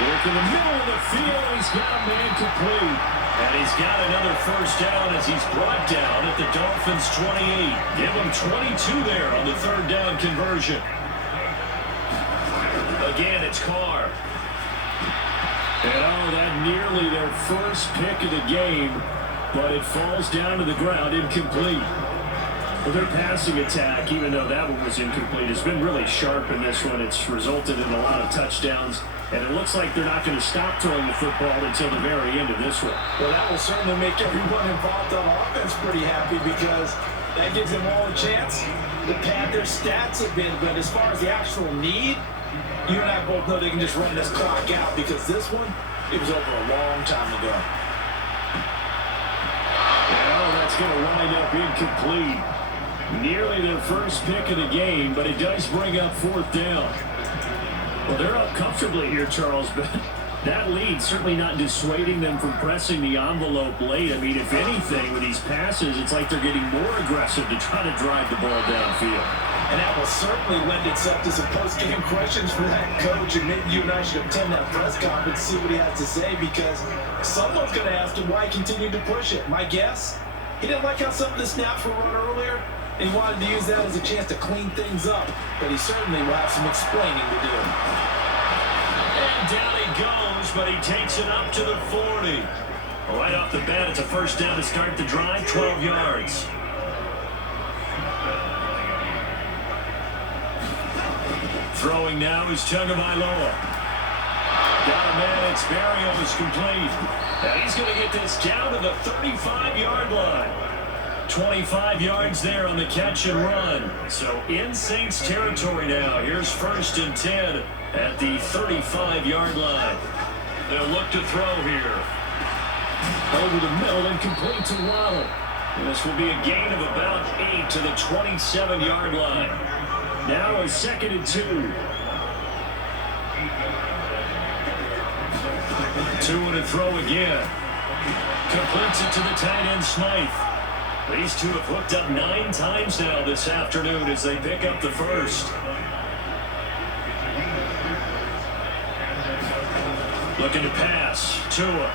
Work in the middle of the field, he's got a man complete. And he's got another first down as he's brought down at the Dolphins 28. Give him 22 there on the 3rd down conversion. Again, it's Carr. And that nearly their first pick of the game, but it falls down to the ground incomplete. Well, their passing attack, even though that one was incomplete, has been really sharp in this one. It's resulted in a lot of touchdowns. And it looks like they're not going to stop throwing the football until the very end of this one. Well, that will certainly make everyone involved on offense pretty happy because that gives them all a chance to pad their stats a bit. But as far as the actual need, you and I both know they can just run this clock out because this one, It was over a long time ago. Well, that's going to wind up incomplete. Nearly their first pick of the game, but it does bring up fourth down. Well, they're up comfortably here, Charles, but that lead certainly not dissuading them from pressing the envelope late. I mean, if anything, with these passes, it's like they're getting more aggressive to try to drive the ball downfield. And that will certainly lend itself to some post-game questions for that coach. And maybe you and I should attend that press conference, see what he has to say, because someone's going to ask him why he continued to push it. My guess, he didn't like how some of the snaps were run earlier, and he wanted to use that as a chance to clean things up. But he certainly will have some explaining to do. And down he goes, but he takes it up to the 40. Right off the bat, it's a first down to start the drive, 12 yards. Throwing now is Tagovailoa. Got a man, it's Barrios complete. And he's going to get this down to the 35-yard line. 25 yards there on the catch and run. So in Saints territory now. Here's 1st and 10 at the 35-yard line. They'll look to throw here. Over the middle and complete to Waddle. And this will be a gain of about 8 to the 27-yard line. Now a 2nd and 2. 2 and a throw again. Completes it to the tight end Smythe. These two have hooked up 9 times now this afternoon as they pick up the first. Looking to pass. Tua.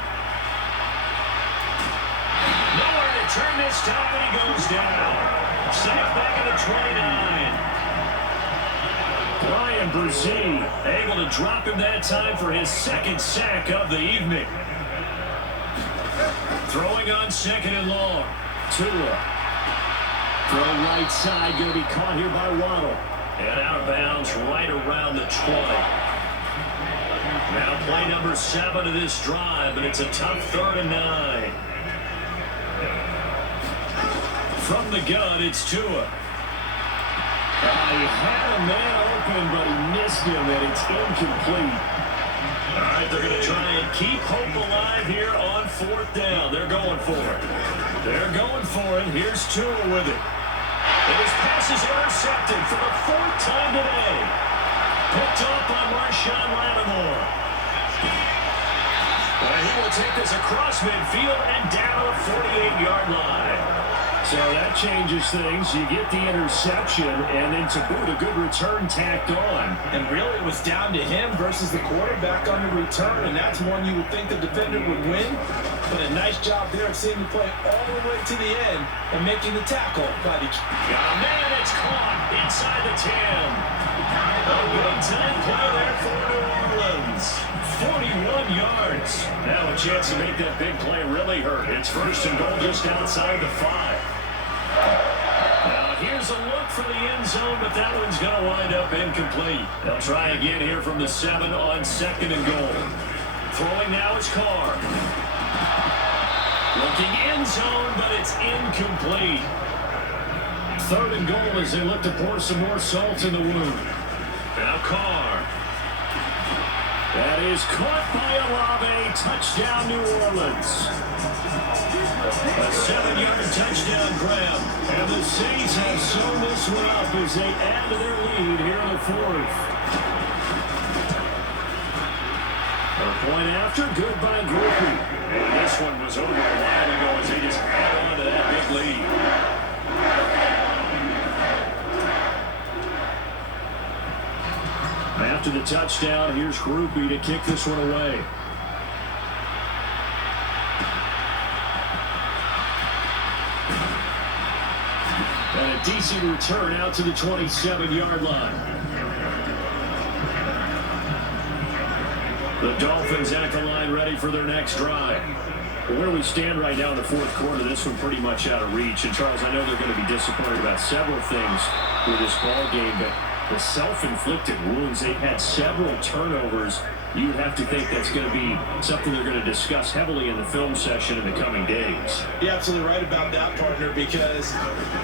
Nowhere to turn this time, and he goes down. Sacked back at the 29. Brian Brzee able to drop him that time for his 2nd sack of the evening. Throwing on 2nd and long. Tua. Throw right side, going to be caught here by Waddle. And out of bounds right around the 20. Now play number 7 of this drive, but it's a tough 3rd and 9. From the gun, it's Tua. He had a man open, but he missed him, and it's incomplete. All right, they're going to try and keep hope alive here on 4th down. They're going for it. They're going for it. Here's Tua with it. And his pass is intercepted for the 4th time today. Picked off by Marshawn Lattimore. And he will take this across midfield and down the 48-yard line. So that changes things. You get the interception, and then to boot, a good return tacked on. And really, it was down to him versus the quarterback on the return, and that's one you would think the defender would win. But a nice job there of seeing the play all the way to the end and making the tackle. Got a man that's caught inside the 10. A big-time play there for New Orleans. 41 yards. Now a chance to make that big play really hurt. It's 1st and goal just outside the 5. Now here's a look for the end zone, but that one's going to wind up incomplete. They'll try again here from the 7 on 2nd and goal. Throwing now is Carr. Looking end zone, but it's incomplete. 3rd and goal as they look to pour some more salt in the wound. Now Carr. That is caught by Olave. Touchdown, New Orleans. A 7-yard touchdown grab. And the Saints have sewn this one up as they add to their lead here in the 4th. A point after, good by Groupie. And this one was over a while ago as they just add on to that big lead. After the touchdown, here's Groupie to kick this one away. And a decent return out to the 27-yard line. The Dolphins at the line ready for their next drive. Where we stand right now in the 4th quarter, this one pretty much out of reach. And Charles, I know they're going to be disappointed about several things with this ball game, but the self-inflicted wounds, they've had several turnovers. You have to think that's going to be something they're going to discuss heavily in the film session in the coming days. You're absolutely right about that, partner, because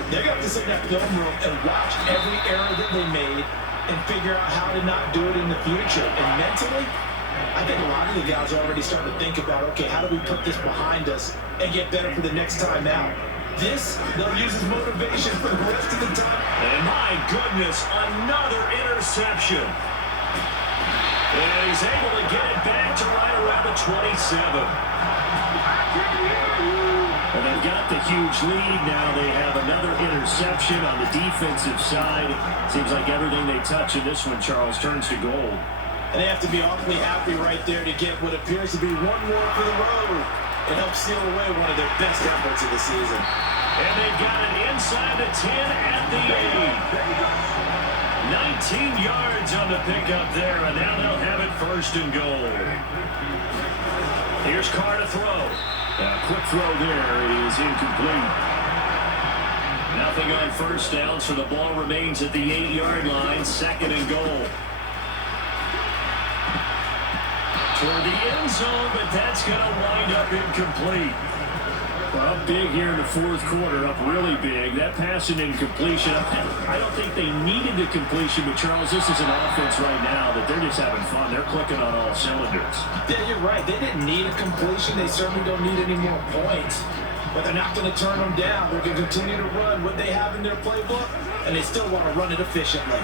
they're going to have to sit in that film room and watch every error that they made and figure out how to not do it in the future. And mentally, I think a lot of the guys are already starting to think about, okay, how do we put this behind us and get better for the next time out? This, they'll use as motivation for the rest of the time. And my goodness, another interception. And he's able to get it back to right around the 27. And they've got the huge lead now. They have another interception on the defensive side. Seems like everything they touch in this one, Charles, turns to gold. And they have to be awfully happy right there to get what appears to be one more for the road. It helps seal away one of their best efforts of the season. And they've got it inside the 10 at the 8. 19 yards on the pickup there, and now they'll have it first and goal. Here's Carr to throw. A quick throw there. It is incomplete. Nothing on first down, so the ball remains at the 8-yard line. Second and goal. Toward the end zone, but that's going to wind up incomplete. Well, up big here in the fourth quarter, up really big. That pass and incompletion. I don't think they needed the completion, but Charles, this is an offense right now that they're just having fun. They're clicking on all cylinders. Yeah, you're right. They didn't need a completion. They certainly don't need any more points. But they're not going to turn them down. They're going to continue to run what they have in their playbook, and they still want to run it efficiently.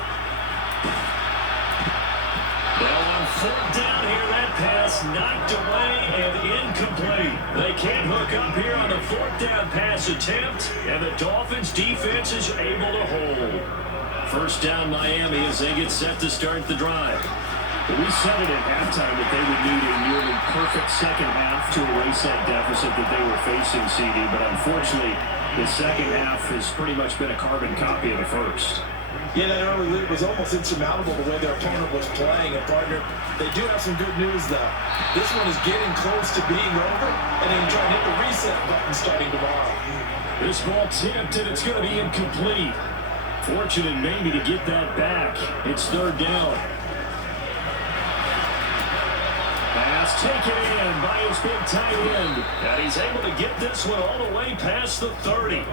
Well, on fourth down here, that pass knocked away and incomplete. They can't hook up here on the fourth down pass attempt, and the Dolphins defense is able to hold. First down Miami as they get set to start the drive. We said it at halftime that they would need a nearly perfect second half to erase that deficit that they were facing, CD, but unfortunately, the second half has pretty much been a carbon copy of the first. Yeah, that early lead was almost insurmountable the way their opponent was playing. And, partner, they do have some good news, though. This one is getting close to being over, and they can try and hit the reset button starting tomorrow. This ball tipped, and it's going to be incomplete. Fortunate maybe to get that back. It's third down. Pass taken in by his big tight end. And he's able to get this one all the way past the 30.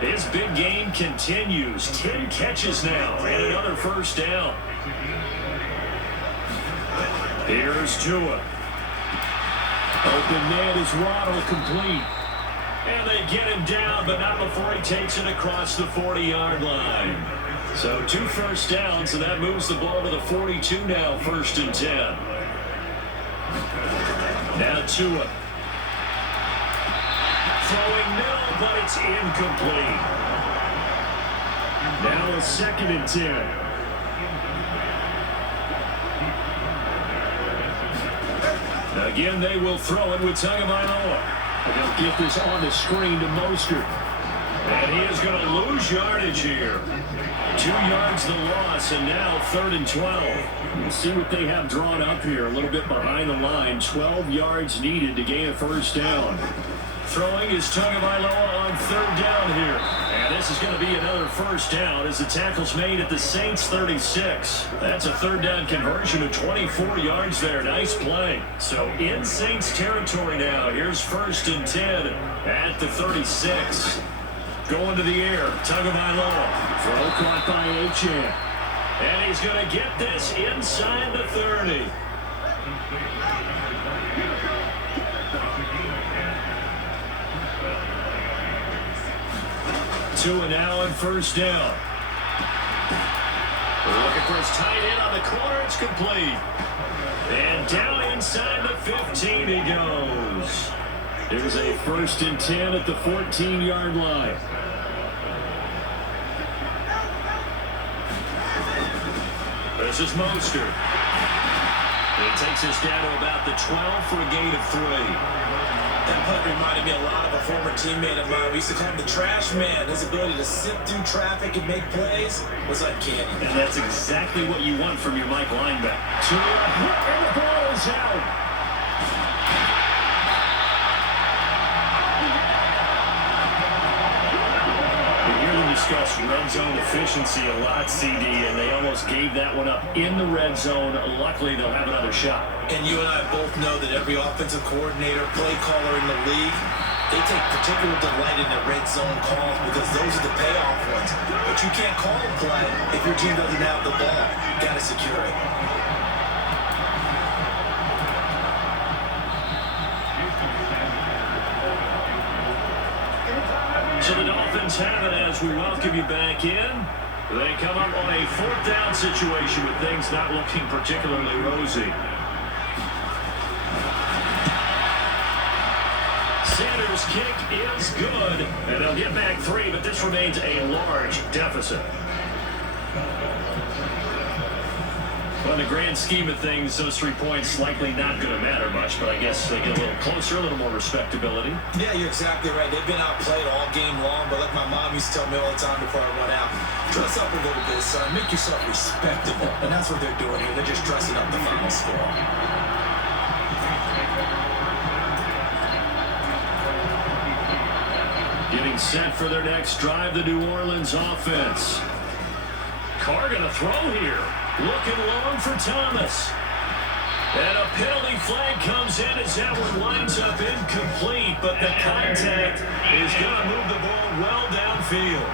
His big game continues. 10 catches now and another first down. Here's Tua. Open man is Waddle, complete. And they get him down, but not before he takes it across the 40-yard line. So 2 first downs, and that moves the ball to the 42 now, first and 10. Now Tua. Throwing middle, but it's incomplete. Now a second and 10. Again, they will throw it with Tagovailoa. They'll get this on the screen to Mostert. And he is going to lose yardage here. 2 yards the loss, and now third and 12. Let's see what they have drawn up here. A little bit behind the line. 12 yards needed to gain a first down. Throwing is Tagovailoa on third down here. And this is going to be another first down as the tackle's made at the Saints 36. That's a third down conversion of 24 yards there. Nice play. So in Saints territory now. Here's first and 10 at the 36. Going to the air. Tagovailoa. Throw caught by Achane. And he's going to get this inside the 30. Tua now on first down. Looking for his tight end on the corner. It's complete. And down inside the 15 he goes. There's a first and 10 at the 14-yard line. This is Mostert. He takes us down to about the 12 for a gain of 3. That punt reminded me a lot of a former teammate of mine. We used to call him the trash man. His ability to sift through traffic and make plays was uncanny. And that's exactly what you want from your Mike linebacker. And the ball is out. Discuss red zone efficiency a lot, CD, and they almost gave that one up in the red zone. Luckily, they'll have another shot. And you and I both know that every offensive coordinator, play caller in the league, they take particular delight in their red zone calls because those are the payoff ones. But you can't call a play if your team doesn't have the ball. You got to secure it. Dolphins have it as we welcome you back in. They come up on a fourth down situation with things not looking particularly rosy. Sanders' kick is good, and they'll get back 3, but this remains a large deficit. Well, in the grand scheme of things, those 3 points likely not going to matter much, but I guess they get a little closer, a little more respectability. Yeah, you're exactly right. They've been outplayed all game long, but like my mom used to tell me all the time before I run out, dress up a little bit, son. Make yourself respectable. And that's what they're doing here. They're just dressing up the final score. Getting set for their next drive, the New Orleans offense. Carr going to throw here. Looking long for Thomas. And a penalty flag comes in as that one winds up incomplete, but the contact is going to move the ball well downfield.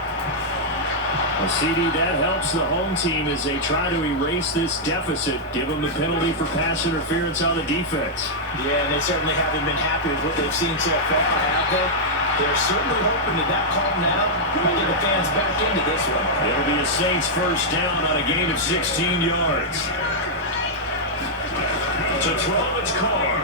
A CD that helps the home team as they try to erase this deficit, give them the penalty for pass interference on the defense. Yeah, and they certainly haven't been happy with what they've seen so far, have they? They're certainly hoping that call now might get the fans back into this one. It'll be a Saints first down on a gain of 16 yards. To throw, it's Carr.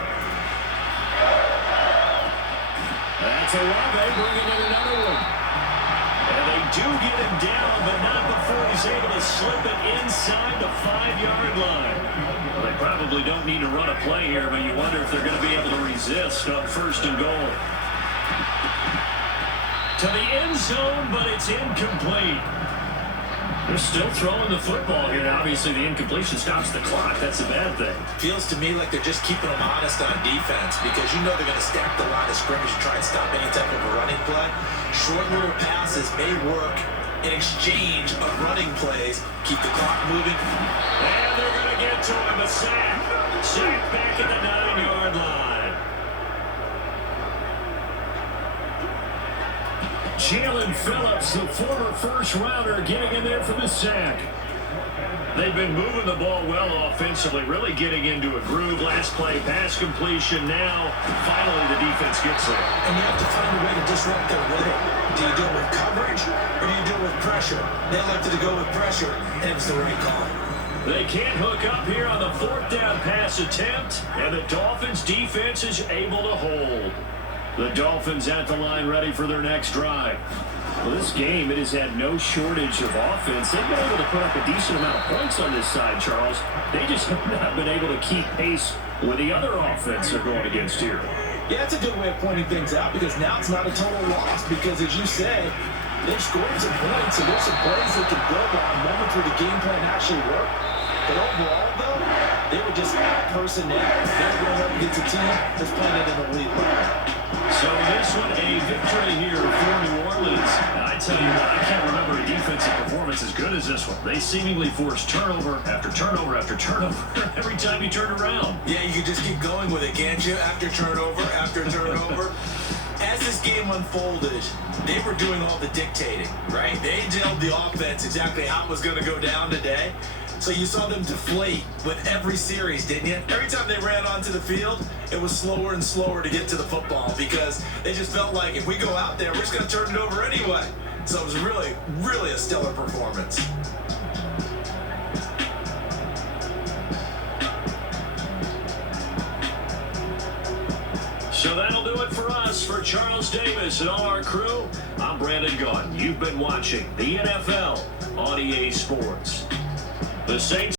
That's Olave bringing in another one. And they do get him down, but not before he's able to slip it inside the 5-yard line. Well, they probably don't need to run a play here, but you wonder if they're going to be able to resist on 1st and goal. To the end zone, but it's incomplete. They're still throwing the football here. Obviously, the incompletion stops the clock. That's a bad thing. Feels to me like they're just keeping them honest on defense because you know they're going to stack the line of scrimmage and try and stop any type of a running play. Short little passes may work in exchange of running plays. Keep the clock moving. And they're going to get to him. A sack. Sack back at the 9-yard line. Jalen Phillips, the former first-rounder, getting in there for the sack. They've been moving the ball well offensively, really getting into a groove. Last play, pass completion. Now, finally, the defense gets there. And you have to find a way to disrupt their rhythm. Do you do it with coverage, or do you do it with pressure? They elected to go with pressure, and it was the right call. They can't hook up here on the 4th down pass attempt, and the Dolphins' defense is able to hold. The Dolphins at the line ready for their next drive. Well, this game, it has had no shortage of offense. They've been able to put up a decent amount of points on this side, Charles. They just have not been able to keep pace with the other offense they're going against here. Yeah, it's a good way of pointing things out because now it's not a total loss because, as you say, they've scored some points and there's some plays they can build on, moments where the game plan actually worked. But overall, though, they were just out personnel. They're going up against a team that's playing at an elite level. So this one, a victory here for New Orleans. And I tell you what, I can't remember a defensive performance as good as this one. They seemingly forced turnover after turnover after turnover every time you turn around. Yeah, you can just keep going with it, can't you? After turnover, after turnover. As this game unfolded, they were doing all the dictating, right? They told the offense exactly how it was going to go down today. So you saw them deflate with every series, didn't you? Every time they ran onto the field, it was slower and slower to get to the football because they just felt like if we go out there, we're just going to turn it over anyway. So it was really, really a stellar performance. So that'll do it for us. For Charles Davis and all our crew, I'm Brandon Gaudin. You've been watching the NFL on EA Sports. The Saints